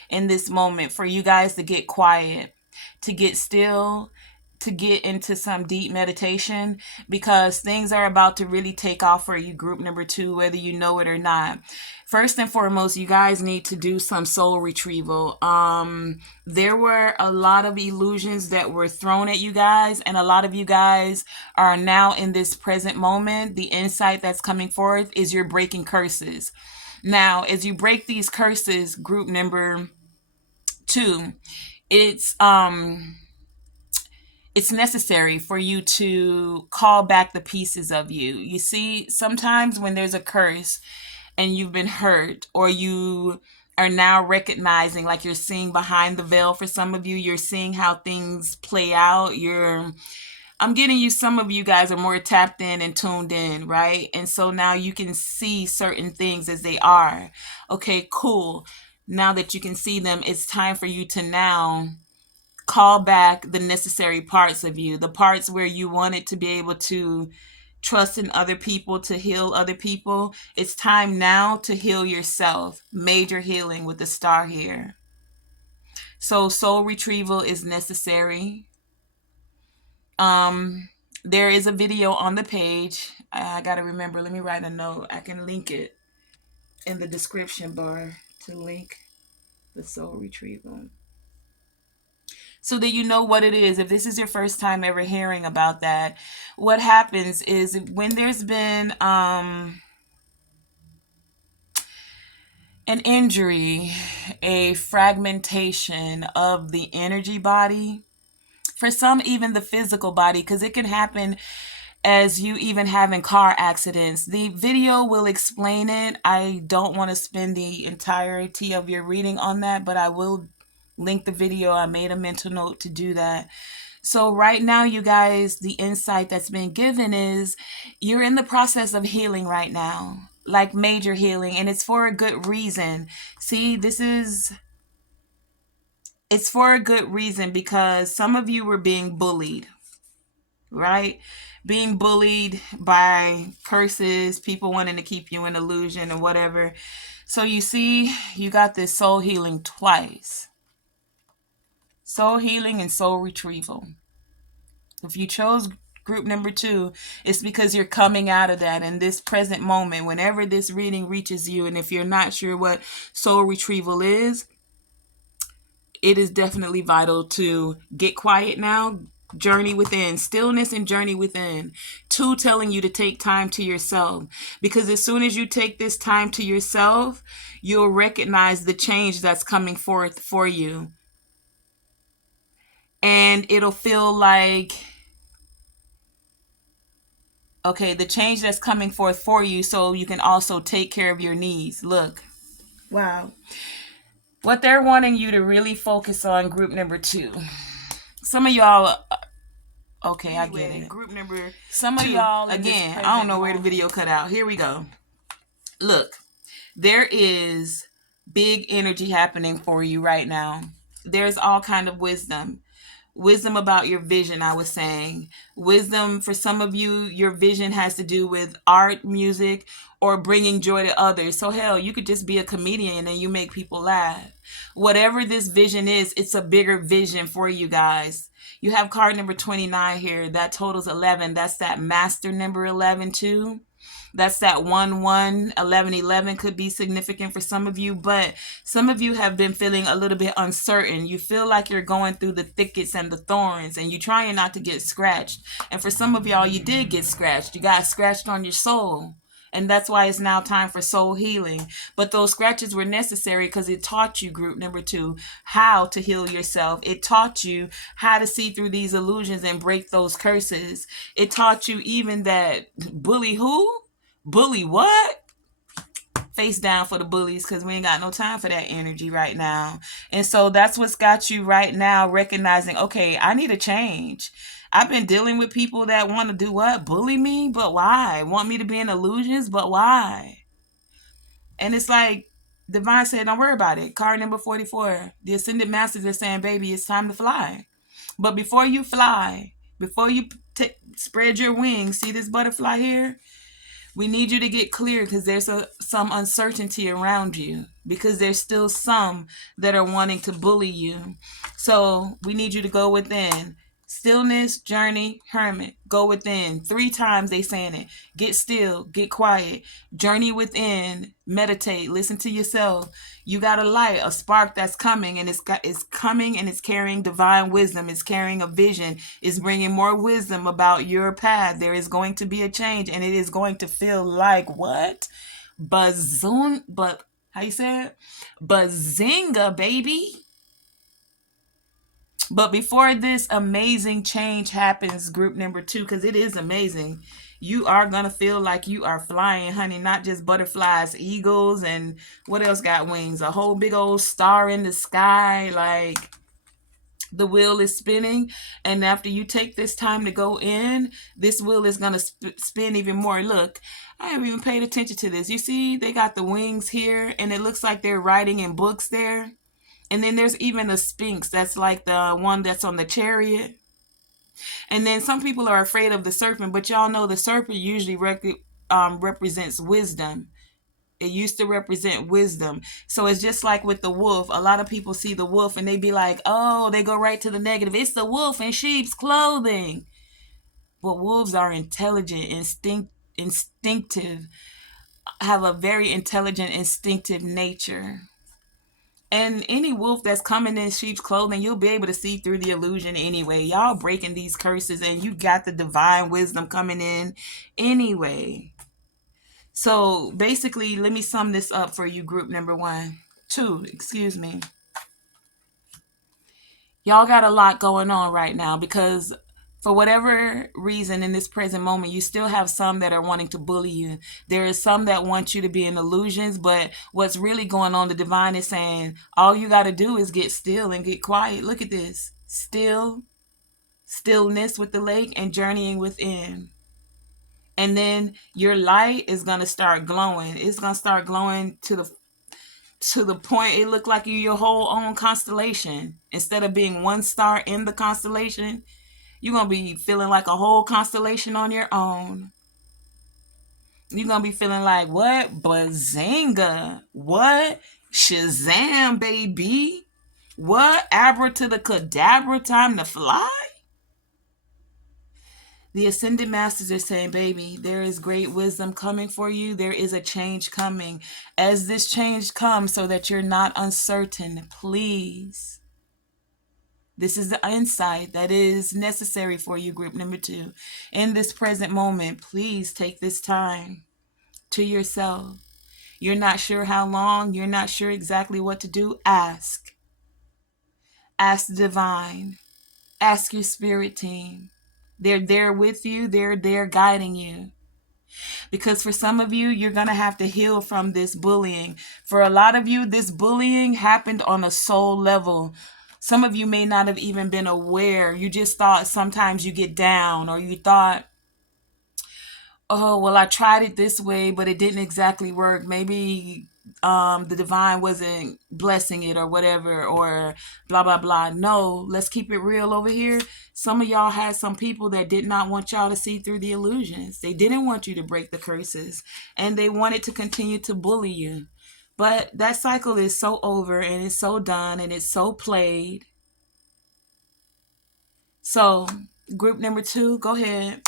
in this moment for you guys to get quiet, to get still, to get into some deep meditation, because things are about to really take off for you, group number 2, whether you know it or not. First and foremost, you guys need to do some soul retrieval. There were a lot of illusions that were thrown at you guys, and a lot of you guys are now in this present moment. The insight that's coming forth is you're breaking curses. Now, as you break these curses, group number 2, it's necessary for you to call back the pieces of you. You see, sometimes when there's a curse and you've been hurt, or you are now recognizing, like you're seeing behind the veil for some of you, you're seeing how things play out. I'm getting you, some of you guys are more tapped in and tuned in, right? And so now you can see certain things as they are. Okay, cool. Now that you can see them, it's time for you to now call back the necessary parts of you, the parts where you wanted to be able to trust in other people, to heal other people. It's time now to heal yourself. Major healing with the star here. So soul retrieval is necessary. There is a video on the page. I gotta remember, let me write a note. I can link it in the description bar to link the soul retrieval, so that you know what it is. If this is your first time ever hearing about that, what happens is when there's been an injury, a fragmentation of the energy body, for some even the physical body, because it can happen as you even having car accidents. The video will explain it. I don't want to spend the entirety of your reading on that, but I will link the video. I made a mental note to do that. So right now, you guys, the insight that's been given is you're in the process of healing right now, like major healing, and it's for a good reason. See, it's for a good reason, because some of you were being bullied, right? Being bullied by curses, people wanting to keep you in illusion or whatever. So you see, you got this soul healing twice. Soul healing and soul retrieval. If you chose group number 2, it's because you're coming out of that in this present moment, whenever this reading reaches you. And if you're not sure what soul retrieval is, it is definitely vital to get quiet now, journey within, stillness and journey within. 2, telling you to take time to yourself, because as soon as you take this time to yourself, you'll recognize the change that's coming forth for you. And it'll feel like, okay, the change that's coming forth for you, so you can also take care of your needs. Look, wow. What they're wanting you to really focus on, group number 2. Some of y'all, okay, I get it. Group number 2. Some of y'all, again, I don't know where the video cut out. Here we go. Look, there is big energy happening for you right now. There's all kind of wisdom. Wisdom about your vision, I was saying. Wisdom, for some of you, your vision has to do with art, music, or bringing joy to others. So hell, you could just be a comedian and you make people laugh. Whatever this vision is, it's a bigger vision for you guys. You have card number 29 here. That totals 11. That's that master number 11 too. That's that 1-1, 11-11 could be significant for some of you, but some of you have been feeling a little bit uncertain. You feel like you're going through the thickets and the thorns, and you're trying not to get scratched. And for some of y'all, you did get scratched. You got scratched on your soul. And that's why it's now time for soul healing. But those scratches were necessary because it taught you, group number 2, how to heal yourself. It taught you how to see through these illusions and break those curses. It taught you even that bully who? Bully what? Face down for the bullies, because we ain't got no time for that energy right now. And so that's what's got you right now recognizing, okay, I need a change. I've been dealing with people that want to do what? Bully me? But why? Want me to be in illusions? But why? And it's like, Divine said, don't worry about it. Card number 44. The Ascended Masters are saying, baby, it's time to fly. But before you fly, before you spread your wings, see this butterfly here? We need you to get clear because there's some uncertainty around you, because there's still some that are wanting to bully you. So we need you to go within. Stillness, journey, hermit. Go within. 3 times they saying it. Get still, get quiet. Journey within. Meditate. Listen to yourself. You got a light, a spark that's coming, and it's coming, and it's carrying divine wisdom. It's carrying a vision. It's bringing more wisdom about your path. There is going to be a change, and it is going to feel like what? Bazoon, but how you say it? Bazinga, baby. But before this amazing change happens, group number 2, because it is amazing, you are going to feel like you are flying, honey. Not just butterflies, eagles, and what else got wings? A whole big old star in the sky. Like, the wheel is spinning. And after you take this time to go in, this wheel is going to spin even more. Look, I haven't even paid attention to this. You see, they got the wings here, and it looks like they're writing in books there. And then there's even a sphinx that's like the one that's on the chariot. And then some people are afraid of the serpent, but y'all know the serpent usually represents wisdom. It used to represent wisdom. So it's just like with the wolf. A lot of people see the wolf and they be like, oh, they go right to the negative. It's the wolf in sheep's clothing. But wolves are intelligent, instinctive, have a very intelligent, instinctive nature. And any wolf that's coming in sheep's clothing, you'll be able to see through the illusion anyway. Y'all breaking these curses, and you got the divine wisdom coming in anyway. So basically, let me sum this up for you, group number 2, excuse me. Y'all got a lot going on right now, because for whatever reason in this present moment, you still have some that are wanting to bully you. There is some that want you to be in illusions, but what's really going on, the divine is saying, all you got to do is get still and get quiet. Look at this. Stillness with the lake, and journeying within. And then your light is going to start glowing. It's going to start glowing to the point it looked like you your whole own constellation. Instead of being one star in the constellation, you're going to be feeling like a whole constellation on your own. You're going to be feeling like, what? Bazinga. What? Shazam, baby. What? Abra to the cadabra, time to fly? The Ascended Masters are saying, baby, there is great wisdom coming for you. There is a change coming. As this change comes, so that you're not uncertain, please. This is the insight that is necessary for you, group number 2. In this present moment, please take this time to yourself. You're not sure how long. You're not sure exactly what to do. Ask. Ask the divine. Ask your spirit team. They're there with you. They're there guiding you. Because for some of you, you're going to have to heal from this bullying. For a lot of you, this bullying happened on a soul level. Some of you may not have even been aware. You just thought sometimes you get down, or you thought, oh, well, I tried it this way, but it didn't exactly work. Maybe the divine wasn't blessing it or whatever, or blah, blah, blah. No, let's keep it real over here. Some of y'all had some people that did not want y'all to see through the illusions. They didn't want you to break the curses, and they wanted to continue to bully you. But that cycle is so over, and it's so done, and it's so played. So group number 2, go ahead.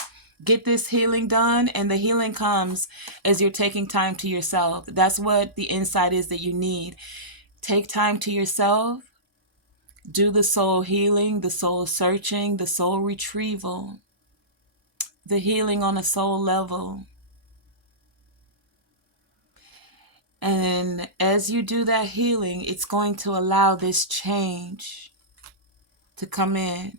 Get this healing done, and the healing comes as you're taking time to yourself. That's what the insight is that you need. Take time to yourself. Do the soul healing, the soul searching, the soul retrieval, the healing on a soul level. And as you do that healing, it's going to allow this change to come in,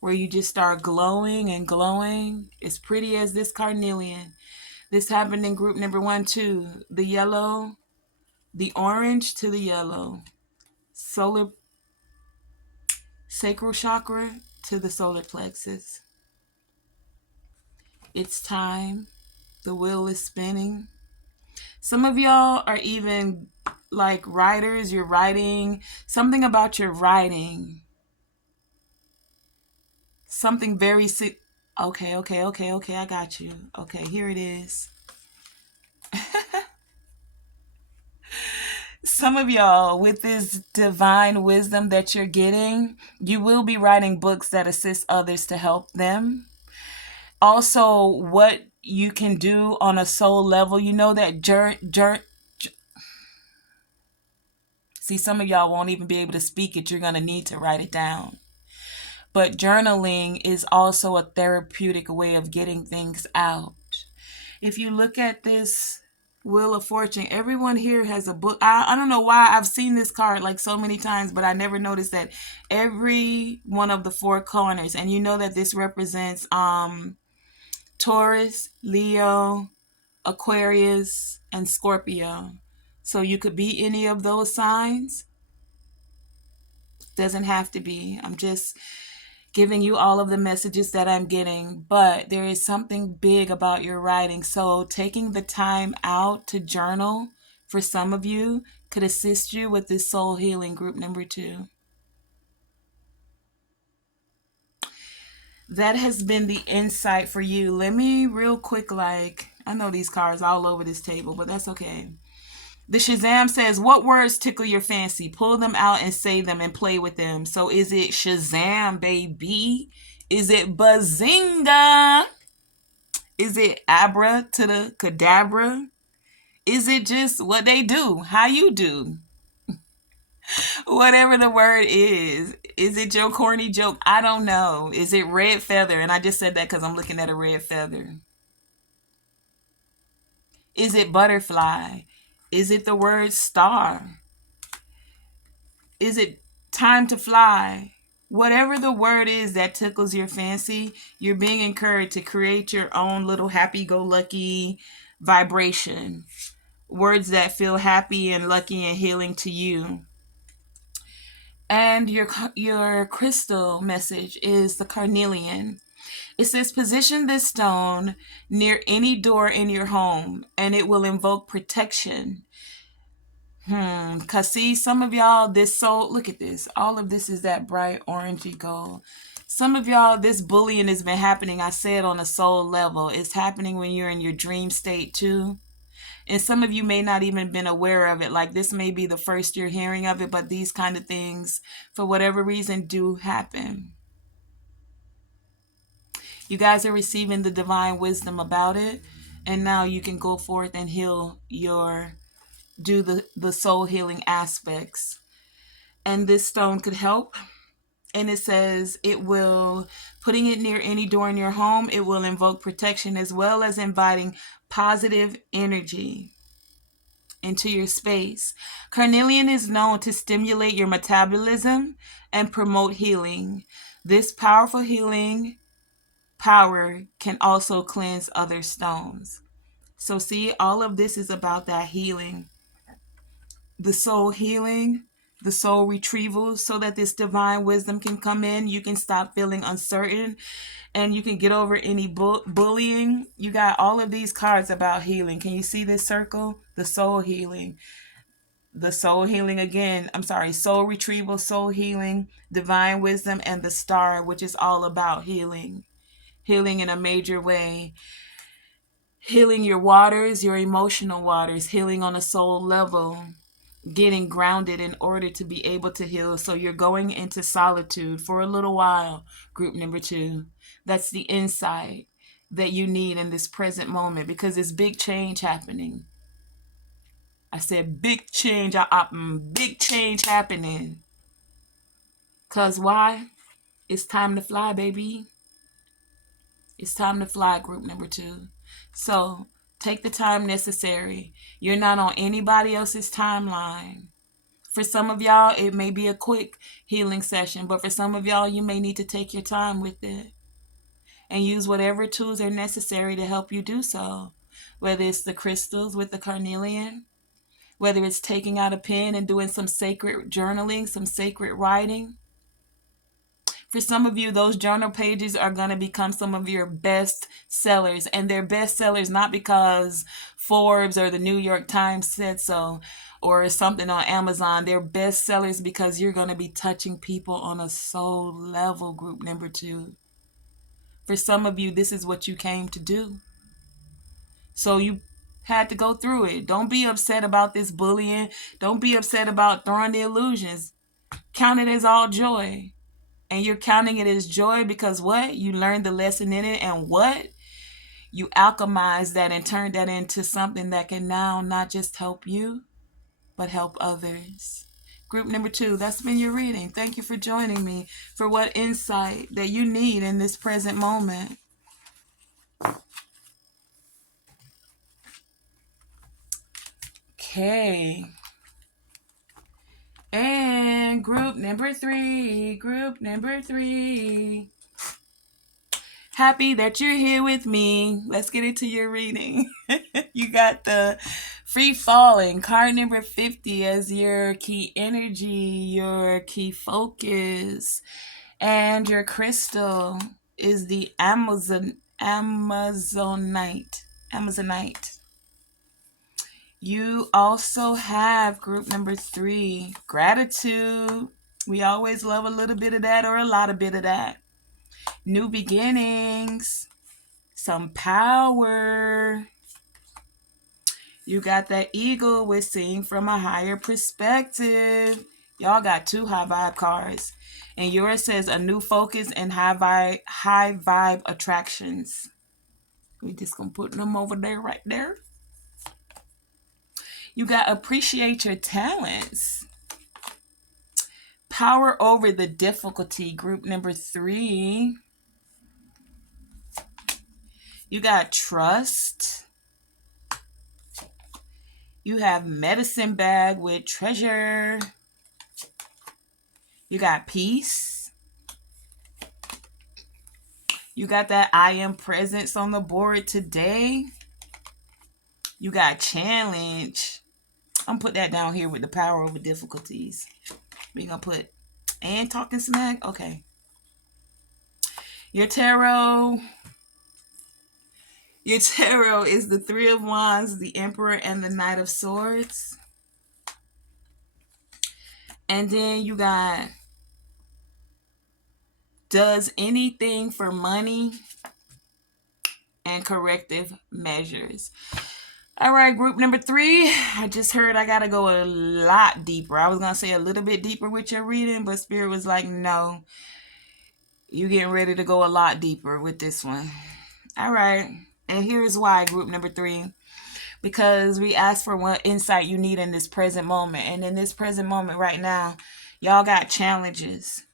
where you just start glowing and glowing, as pretty as this carnelian. This happened in group number 1 too. The yellow, the orange to the yellow. Solar sacral chakra to the solar plexus. It's time. The wheel is spinning. Some of y'all are even like writers, you're writing something about your writing, something very okay, I got you. Okay, here it is. Some of y'all, with this divine wisdom that you're getting, you will be writing books that assist others to help them. Also, what you can do on a soul level, you know that see, some of y'all won't even be able to speak it. You're going to need to write it down. But journaling is also a therapeutic way of getting things out. If you look at this Wheel of Fortune, everyone here has a book. I don't know why I've seen this card like so many times, but I never noticed that every one of the four corners, and you know that this represents Taurus, Leo, Aquarius, and Scorpio. So you could be any of those signs. Doesn't have to be. I'm just giving you all of the messages that I'm getting, but there is something big about your writing. So taking the time out to journal for some of you could assist you with this soul healing group number 2. That has been the insight for you. Let me real quick, I know these cards all over this table, but that's okay. The Shazam says, what words tickle your fancy? Pull them out and say them and play with them. So is it Shazam, baby? Is it Bazinga? Is it Abra to the Cadabra? Is it just what they do? How you do? Whatever the word is. Is it your corny joke? I don't know. Is it red feather? And I just said that because I'm looking at a red feather. Is it butterfly? Is it the word star? Is it time to fly? Whatever the word is that tickles your fancy, you're being encouraged to create your own little happy-go-lucky vibration. Words that feel happy and lucky and healing to you. And your crystal message is the carnelian. It says, position this stone near any door in your home, and it will invoke protection. Cause see, some of y'all, this soul, look at this. All of this is that bright orangey gold. Some of y'all, this bullying has been happening, I said, on a soul level. It's happening when you're in your dream state too. And some of you may not even been aware of it. Like this may be the first you're hearing of it, but these kind of things, for whatever reason, do happen. You guys are receiving the divine wisdom about it. And now you can go forth and do the soul healing aspects. And this stone could help. And it says putting it near any door in your home, it will invoke protection as well as inviting positive energy into your space. Carnelian is known to stimulate your metabolism and promote healing. This powerful healing power can also cleanse other stones. So see, all of this is about that healing. The soul healing, the soul retrieval, so that this divine wisdom can come in. You can stop feeling uncertain and you can get over any bullying. You got all of these cards about healing. Can you see this circle? The soul healing. The soul healing again. I'm sorry, soul retrieval, soul healing, divine wisdom, and the star, which is all about healing. Healing in a major way. Healing your waters, your emotional waters, healing on a soul level. Getting grounded in order to be able to heal. So you're going into solitude for a little while, group number 2. That's the insight that you need in this present moment because there's big change happening. I said big change, big change happening. Because why? It's time to fly, baby. It's time to fly, group number 2. So take the time necessary. You're not on anybody else's timeline. For some of y'all, it may be a quick healing session, but for some of y'all, you may need to take your time with it and use whatever tools are necessary to help you do so. Whether it's the crystals with the carnelian, whether it's taking out a pen and doing some sacred journaling, some sacred writing. For some of you, those journal pages are going to become some of your best sellers. And they're best sellers not because Forbes or the New York Times said so, or something on Amazon, they're bestsellers because you're going to be touching people on a soul level, group number 2. For some of you, this is what you came to do. So you had to go through it. Don't be upset about this bullying. Don't be upset about throwing the illusions. Count it as all joy. And you're counting it as joy because what? You learned the lesson in it, and what? You alchemized that and turned that into something that can now not just help you, but help others. Group number 2, that's been your reading. Thank you for joining me for what insight that you need in this present moment. Okay. And group number 3. Happy that you're here with me. Let's get into your reading. You got the free falling card number 50 as your key energy, your key focus, and your crystal is the Amazonite. You also have group number 3, gratitude. We always love a little bit of that or a lot of bit of that. New beginnings, some power. You got that eagle with seeing from a higher perspective. Y'all got 2 high vibe cards. And yours says a new focus and high vibe attractions. We just gonna put them over there, right there. You got appreciate your talents. Power over the difficulty, group number 3. You got trust. You have medicine bag with treasure. You got peace. You got that I am presence on the board today. You got challenge. I'm put that down here with the power over difficulties. We're going to put and talking smack. Okay. Your tarot is the 3 of Wands, the Emperor, and the Knight of Swords. And then you got does anything for money and corrective measures. All right, group number 3. I just heard I got to go a lot deeper. I was going to say a little bit deeper with your reading, but Spirit was like, no, you getting ready to go a lot deeper with this one. All right. And here's why, group number 3. Because we asked for what insight you need in this present moment. And in this present moment right now, y'all got challenges.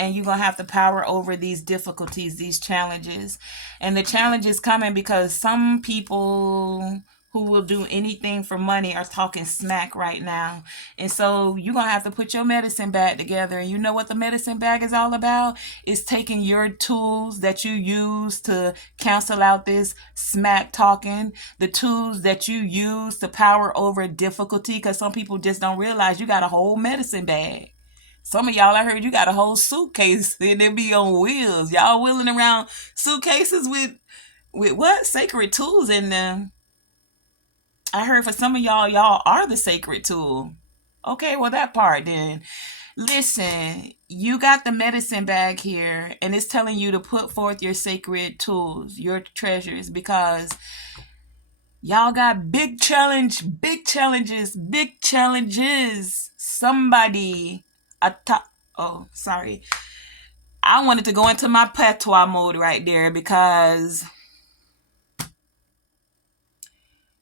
And you're going to have the power over these difficulties, these challenges. And the challenge is coming because some people who will do anything for money are talking smack right now. And so you're going to have to put your medicine bag together. And you know what the medicine bag is all about? It's taking your tools that you use to cancel out this smack talking, the tools that you use to power over difficulty, because some people just don't realize you got a whole medicine bag. Some of y'all, I heard you got a whole suitcase and they be on wheels. Y'all wheeling around suitcases with what? Sacred tools in them. I heard for some of y'all are the sacred tool. Okay, well, that part then. Listen, you got the medicine bag here, and it's telling you to put forth your sacred tools, your treasures, because y'all got big challenges. Somebody, oh, sorry. I wanted to go into my patois mode right there because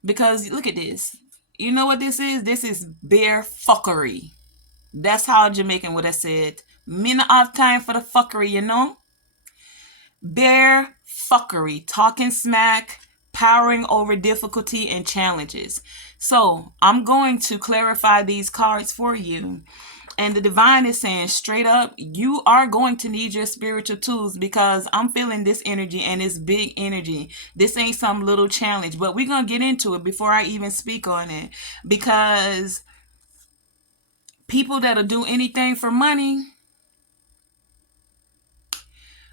look at this. You know what this is? This is bare fuckery. That's how Jamaican would have said. Me not have time for the fuckery, you know? Bare fuckery. Talking smack, powering over difficulty and challenges. So I'm going to clarify these cards for you. And the divine is saying straight up, you are going to need your spiritual tools because I'm feeling this energy and it's big energy. This ain't some little challenge, but we're going to get into it before I even speak on it. Because people that'll do anything for money,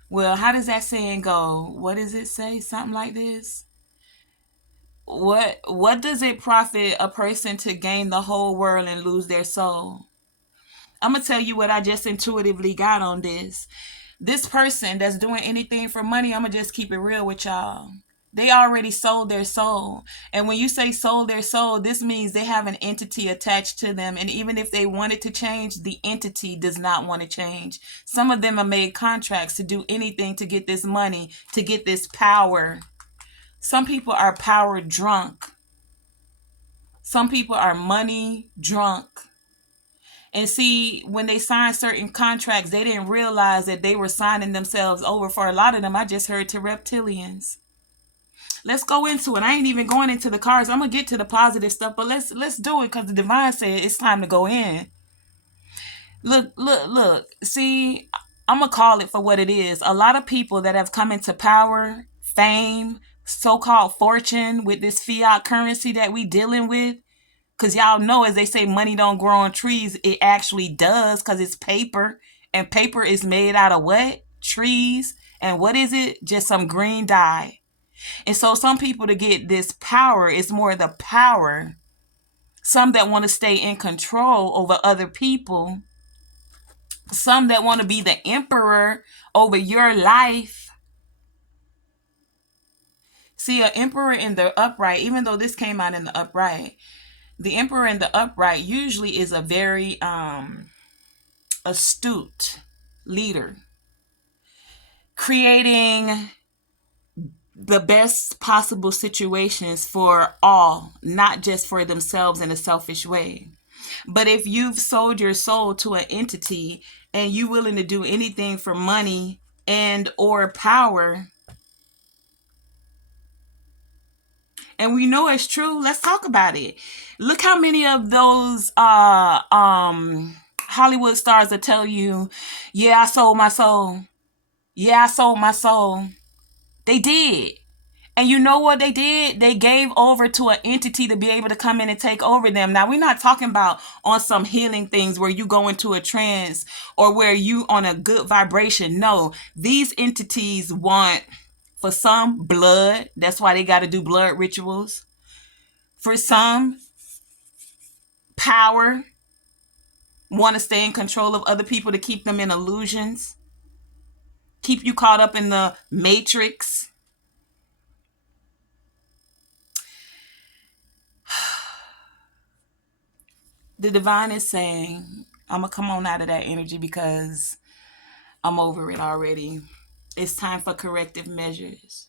well, how does that saying go? What does it say? Something like this. What does it profit a person to gain the whole world and lose their soul? I'm gonna tell you what I just intuitively got on this. This person that's doing anything for money, I'm gonna just keep it real with y'all. They already sold their soul. And when you say sold their soul, this means they have an entity attached to them. And even if they wanted to change, the entity does not want to change. Some of them have made contracts to do anything to get this money, to get this power. Some people are power drunk. Some people are money drunk. And see, when they signed certain contracts, they didn't realize that they were signing themselves over. For a lot of them, I just heard, to reptilians. Let's go into it. I ain't even going into the cards. I'm gonna get to the positive stuff, but let's do it, because the divine said it's time to go in. Look. See, I'm gonna call it for what it is. A lot of people that have come into power, fame, so-called fortune with this fiat currency that we dealing with. Because y'all know, as they say, money don't grow on trees. It actually does, because it's paper. And paper is made out of what? Trees. And what is it? Just some green dye. And so some people, to get this power, it's more the power. Some that want to stay in control over other people. Some that want to be the emperor over your life. See, an emperor in the upright, even though this came out in the upright, the emperor in the upright usually is a very astute leader, creating the best possible situations for all, not just for themselves in a selfish way. But if you've sold your soul to an entity and you willing to do anything for money and or power, and we know it's true, let's talk about it. Look how many of those Hollywood stars that tell you, yeah, I sold my soul. Yeah, I sold my soul. They did. And you know what they did? They gave over to an entity to be able to come in and take over them. Now, we're not talking about on some healing things where you go into a trance or where you on a good vibration. No, these entities want, for some, blood. That's why they got to do blood rituals. For some, power. Want to stay in control of other people to keep them in illusions. Keep you caught up in the matrix. The divine is saying, I'm going to come on out of that energy because I'm over it already. It's time for corrective measures.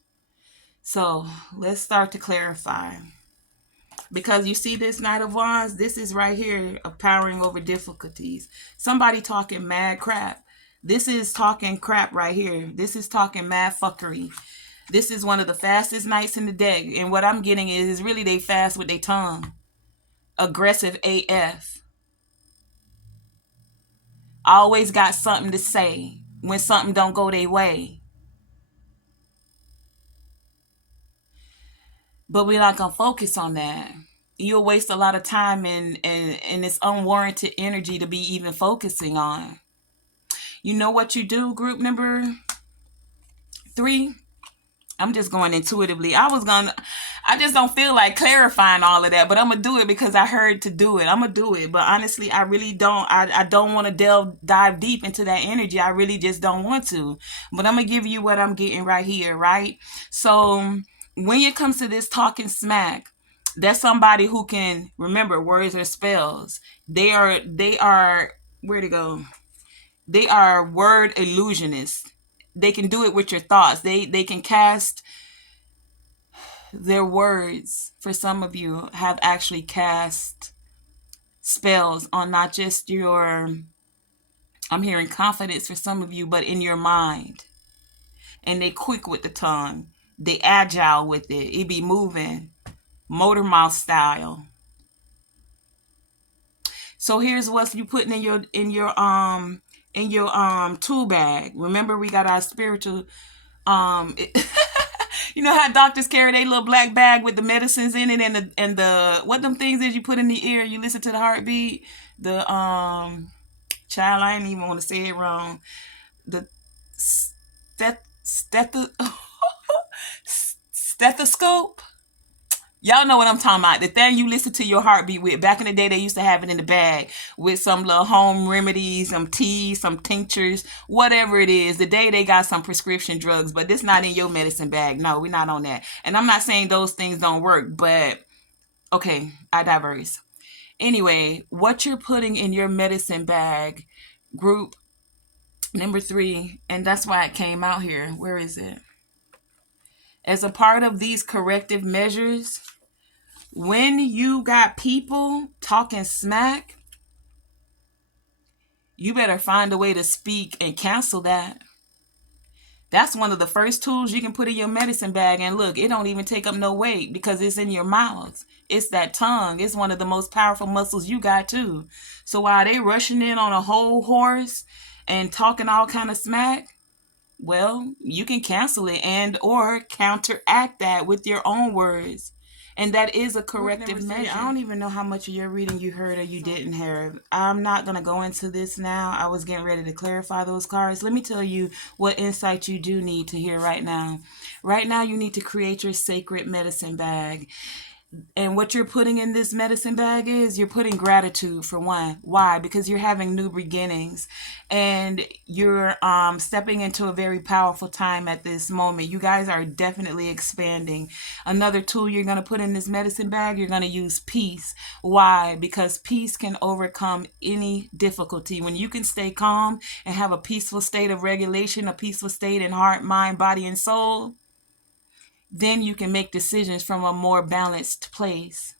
So let's start to clarify. Because you see this Knight of Wands, this is right here of powering over difficulties. Somebody talking mad crap. This is talking crap right here. This is talking mad fuckery. This is one of the fastest knights in the deck. And what I'm getting is really they fast with their tongue. Aggressive AF. Always got something to say when something don't go their way. But we're not going to focus on that. You'll waste a lot of time and this unwarranted energy to be even focusing on. You know what you do, group number 3? I'm just going intuitively. I just don't feel like clarifying all of that, but I'm going to do it because I heard to do it. I'm going to do it. But honestly, I really don't. I don't want to dive deep into that energy. I really just don't want to. But I'm going to give you what I'm getting right here, right? So when it comes to this talking smack, that's somebody who can remember words or spells. They are, where'd it go? They are word illusionists. They can do it with your thoughts. They can cast their words. For some of you have actually cast spells on not just your, I'm hearing confidence for some of you, but in your mind. And they quick with the tongue. They agile with it. It be moving. Motor mouth style. So here's what you putting in your tool bag. Remember, we got our spiritual you know how doctors carry their little black bag with the medicines in it and the what them things is you put in the ear, you listen to the heartbeat, the child, I ain't even want to say it wrong, the stethoscope. Y'all know what I'm talking about. The thing you listen to your heartbeat with. Back in the day, they used to have it in the bag with some little home remedies, some teas, some tinctures, whatever it is. Today, they got some prescription drugs, but this not in your medicine bag. No, we're not on that. And I'm not saying those things don't work, but okay, I diverse. Anyway, what you're putting in your medicine bag, group number 3, and that's why it came out here. Where is it? As a part of these corrective measures, when you got people talking smack, you better find a way to speak and cancel that. That's one of the first tools you can put in your medicine bag. And look, it don't even take up no weight because it's in your mouth. It's that tongue. It's one of the most powerful muscles you got too. So while they rushing in on a whole horse and talking all kind of smack, well, you can cancel it and or counteract that with your own words. And that is a corrective measure. I don't even know how much of your reading you heard or you didn't hear. I'm not going to go into this now. I was getting ready to clarify those cards. Let me tell you what insight you do need to hear right now. Right now, you need to create your sacred medicine bag. And what you're putting in this medicine bag is you're putting gratitude for one. Why? Because you're having new beginnings and you're stepping into a very powerful time at this moment. You guys are definitely expanding. Another tool you're going to put in this medicine bag, you're going to use peace. Why? Because peace can overcome any difficulty. When you can stay calm and have a peaceful state of regulation, a peaceful state in heart, mind, body, and soul, then you can make decisions from a more balanced place.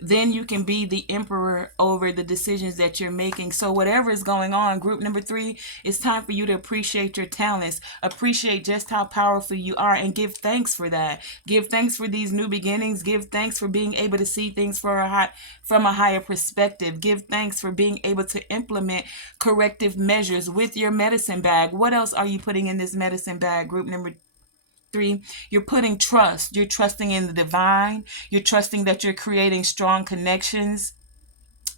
Then you can be the emperor over the decisions that you're making. So whatever is going on, group number 3, it's time for you to appreciate your talents, appreciate just how powerful you are, and give thanks for that. Give thanks for these new beginnings. Give thanks for being able to see things from a higher perspective. Give thanks for being able to implement corrective measures with your medicine bag. What else are you putting in this medicine bag, group number 3? You're putting trust. You're trusting in the divine. You're trusting that you're creating strong connections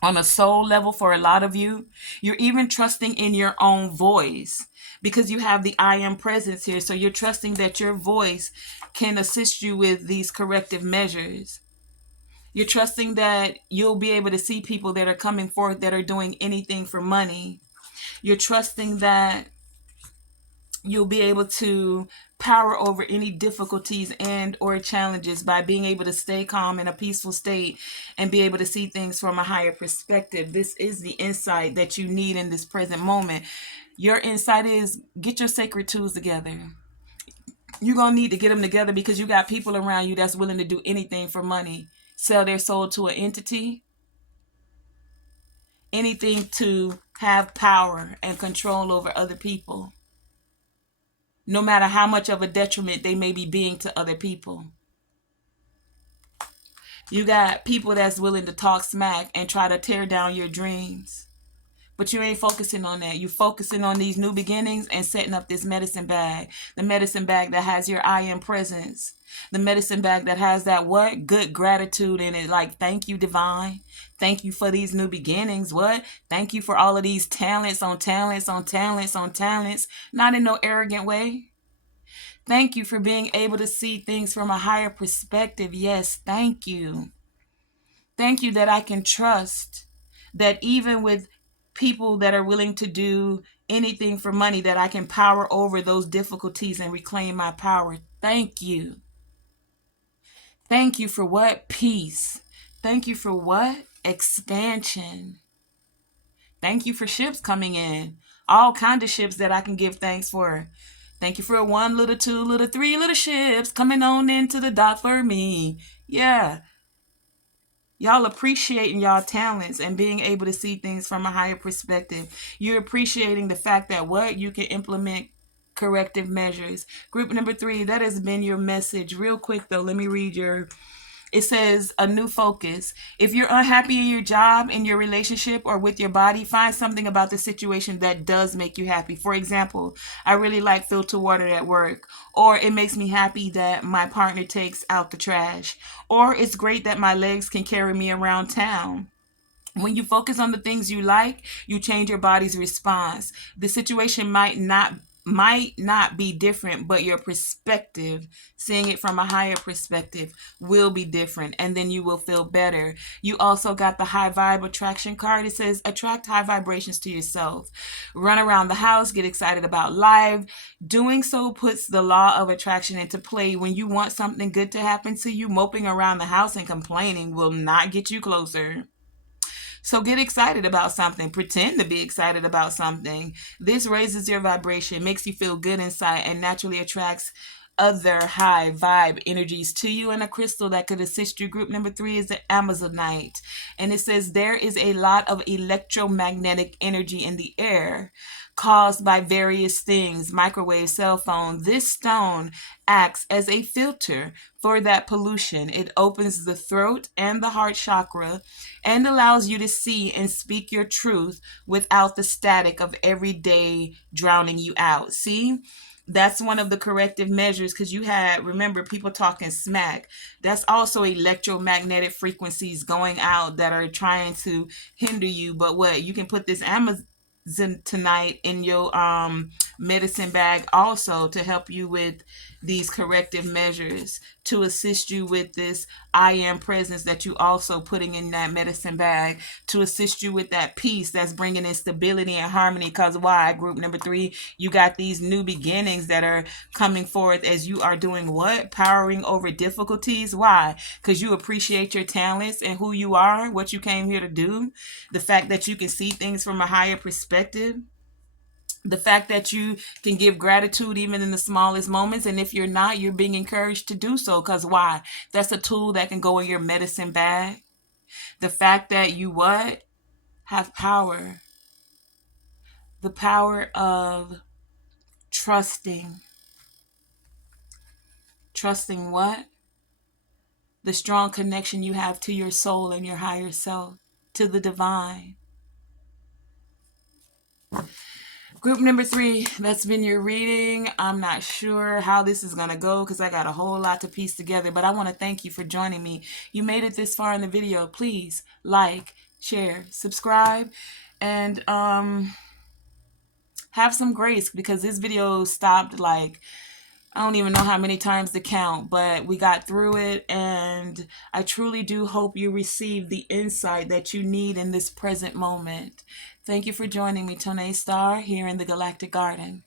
on a soul level for a lot of you. You're even trusting in your own voice because you have the I am presence here. So you're trusting that your voice can assist you with these corrective measures. You're trusting that you'll be able to see people that are coming forth that are doing anything for money. You're trusting that you'll be able to power over any difficulties and or challenges by being able to stay calm in a peaceful state and be able to see things from a higher perspective. This is the insight that you need in this present moment. Your insight is get your sacred tools together. You're going to need to get them together because you got people around you that's willing to do anything for money. Sell their soul to an entity. Anything to have power and control over other people, no matter how much of a detriment they may be being to other people. You got people that's willing to talk smack and try to tear down your dreams. But you ain't focusing on that. You're focusing on these new beginnings and setting up this medicine bag. The medicine bag that has your I am presence. The medicine bag that has that what? Good gratitude in it. Like, thank you, divine. Thank you for these new beginnings. What? Thank you for all of these talents on talents on talents on talents. Not in no arrogant way. Thank you for being able to see things from a higher perspective. Yes, thank you. Thank you that I can trust that even with people that are willing to do anything for money, that I can power over those difficulties and reclaim my power. Thank you. Thank you for what? Peace. Thank you for what? Expansion. Thank you for ships coming in. All kind of ships that I can give thanks for. Thank you for 1, little 2, little 3 little ships coming on into the dock for me. Yeah. Y'all appreciating y'all talents and being able to see things from a higher perspective. You're appreciating the fact that what? You can implement corrective measures. Group number 3, that has been your message. Real quick though, let me read your... It says a new focus. If you're unhappy in your job, in your relationship, or with your body, find something about the situation that does make you happy. For example, I really like filtered water at work, or it makes me happy that my partner takes out the trash, or it's great that my legs can carry me around town. When you focus on the things you like, you change your body's response. The situation might not might not be different, but your perspective, seeing it from a higher perspective, will be different, and then you will feel better. You also got the high vibe attraction card. It says attract high vibrations to yourself. Run around the house, get excited about life. Doing so puts the law of attraction into play. When you want something good to happen to you, moping around the house and complaining will not get you closer. So get excited about something. Pretend to be excited about something. This raises your vibration, makes you feel good inside, and naturally attracts other high vibe energies to you. And a crystal that could assist you, group number 3, is the Amazonite. And it says there is a lot of electromagnetic energy in the air caused by various things, microwave, cell phone. This stone acts as a filter for that pollution. It opens the throat and the heart chakra and allows you to see and speak your truth without the static of every day drowning you out. See? That's one of the corrective measures, because you had, remember, people talking smack. That's also electromagnetic frequencies going out that are trying to hinder you. But what? You can put this Amazon tonight in your medicine bag also to help you with these corrective measures, to assist you with this I am presence that you also putting in that medicine bag, to assist you with that peace that's bringing in stability and harmony. Because why? Group number 3, you got these new beginnings that are coming forth as you are doing what? Powering over difficulties. Why? Because you appreciate your talents and who you are, what you came here to do, the fact that you can see things from a higher perspective, the fact that you can give gratitude even in the smallest moments. And if you're not, you're being encouraged to do so. Because why? That's a tool that can go in your medicine bag. The fact that you what? Have power. The power of trusting. Trusting what? The strong connection you have to your soul and your higher self, to the divine. Group number 3, that's been your reading. I'm not sure how this is going to go because I got a whole lot to piece together, but I want to thank you for joining me. You made it this far in the video. Please like, share, subscribe, and have some grace, because this video stopped like, I don't even know how many times to count, but we got through it, and I truly do hope you receive the insight that you need in this present moment. Thank you for joining me, Tonae Star, here in the Galactic Garden.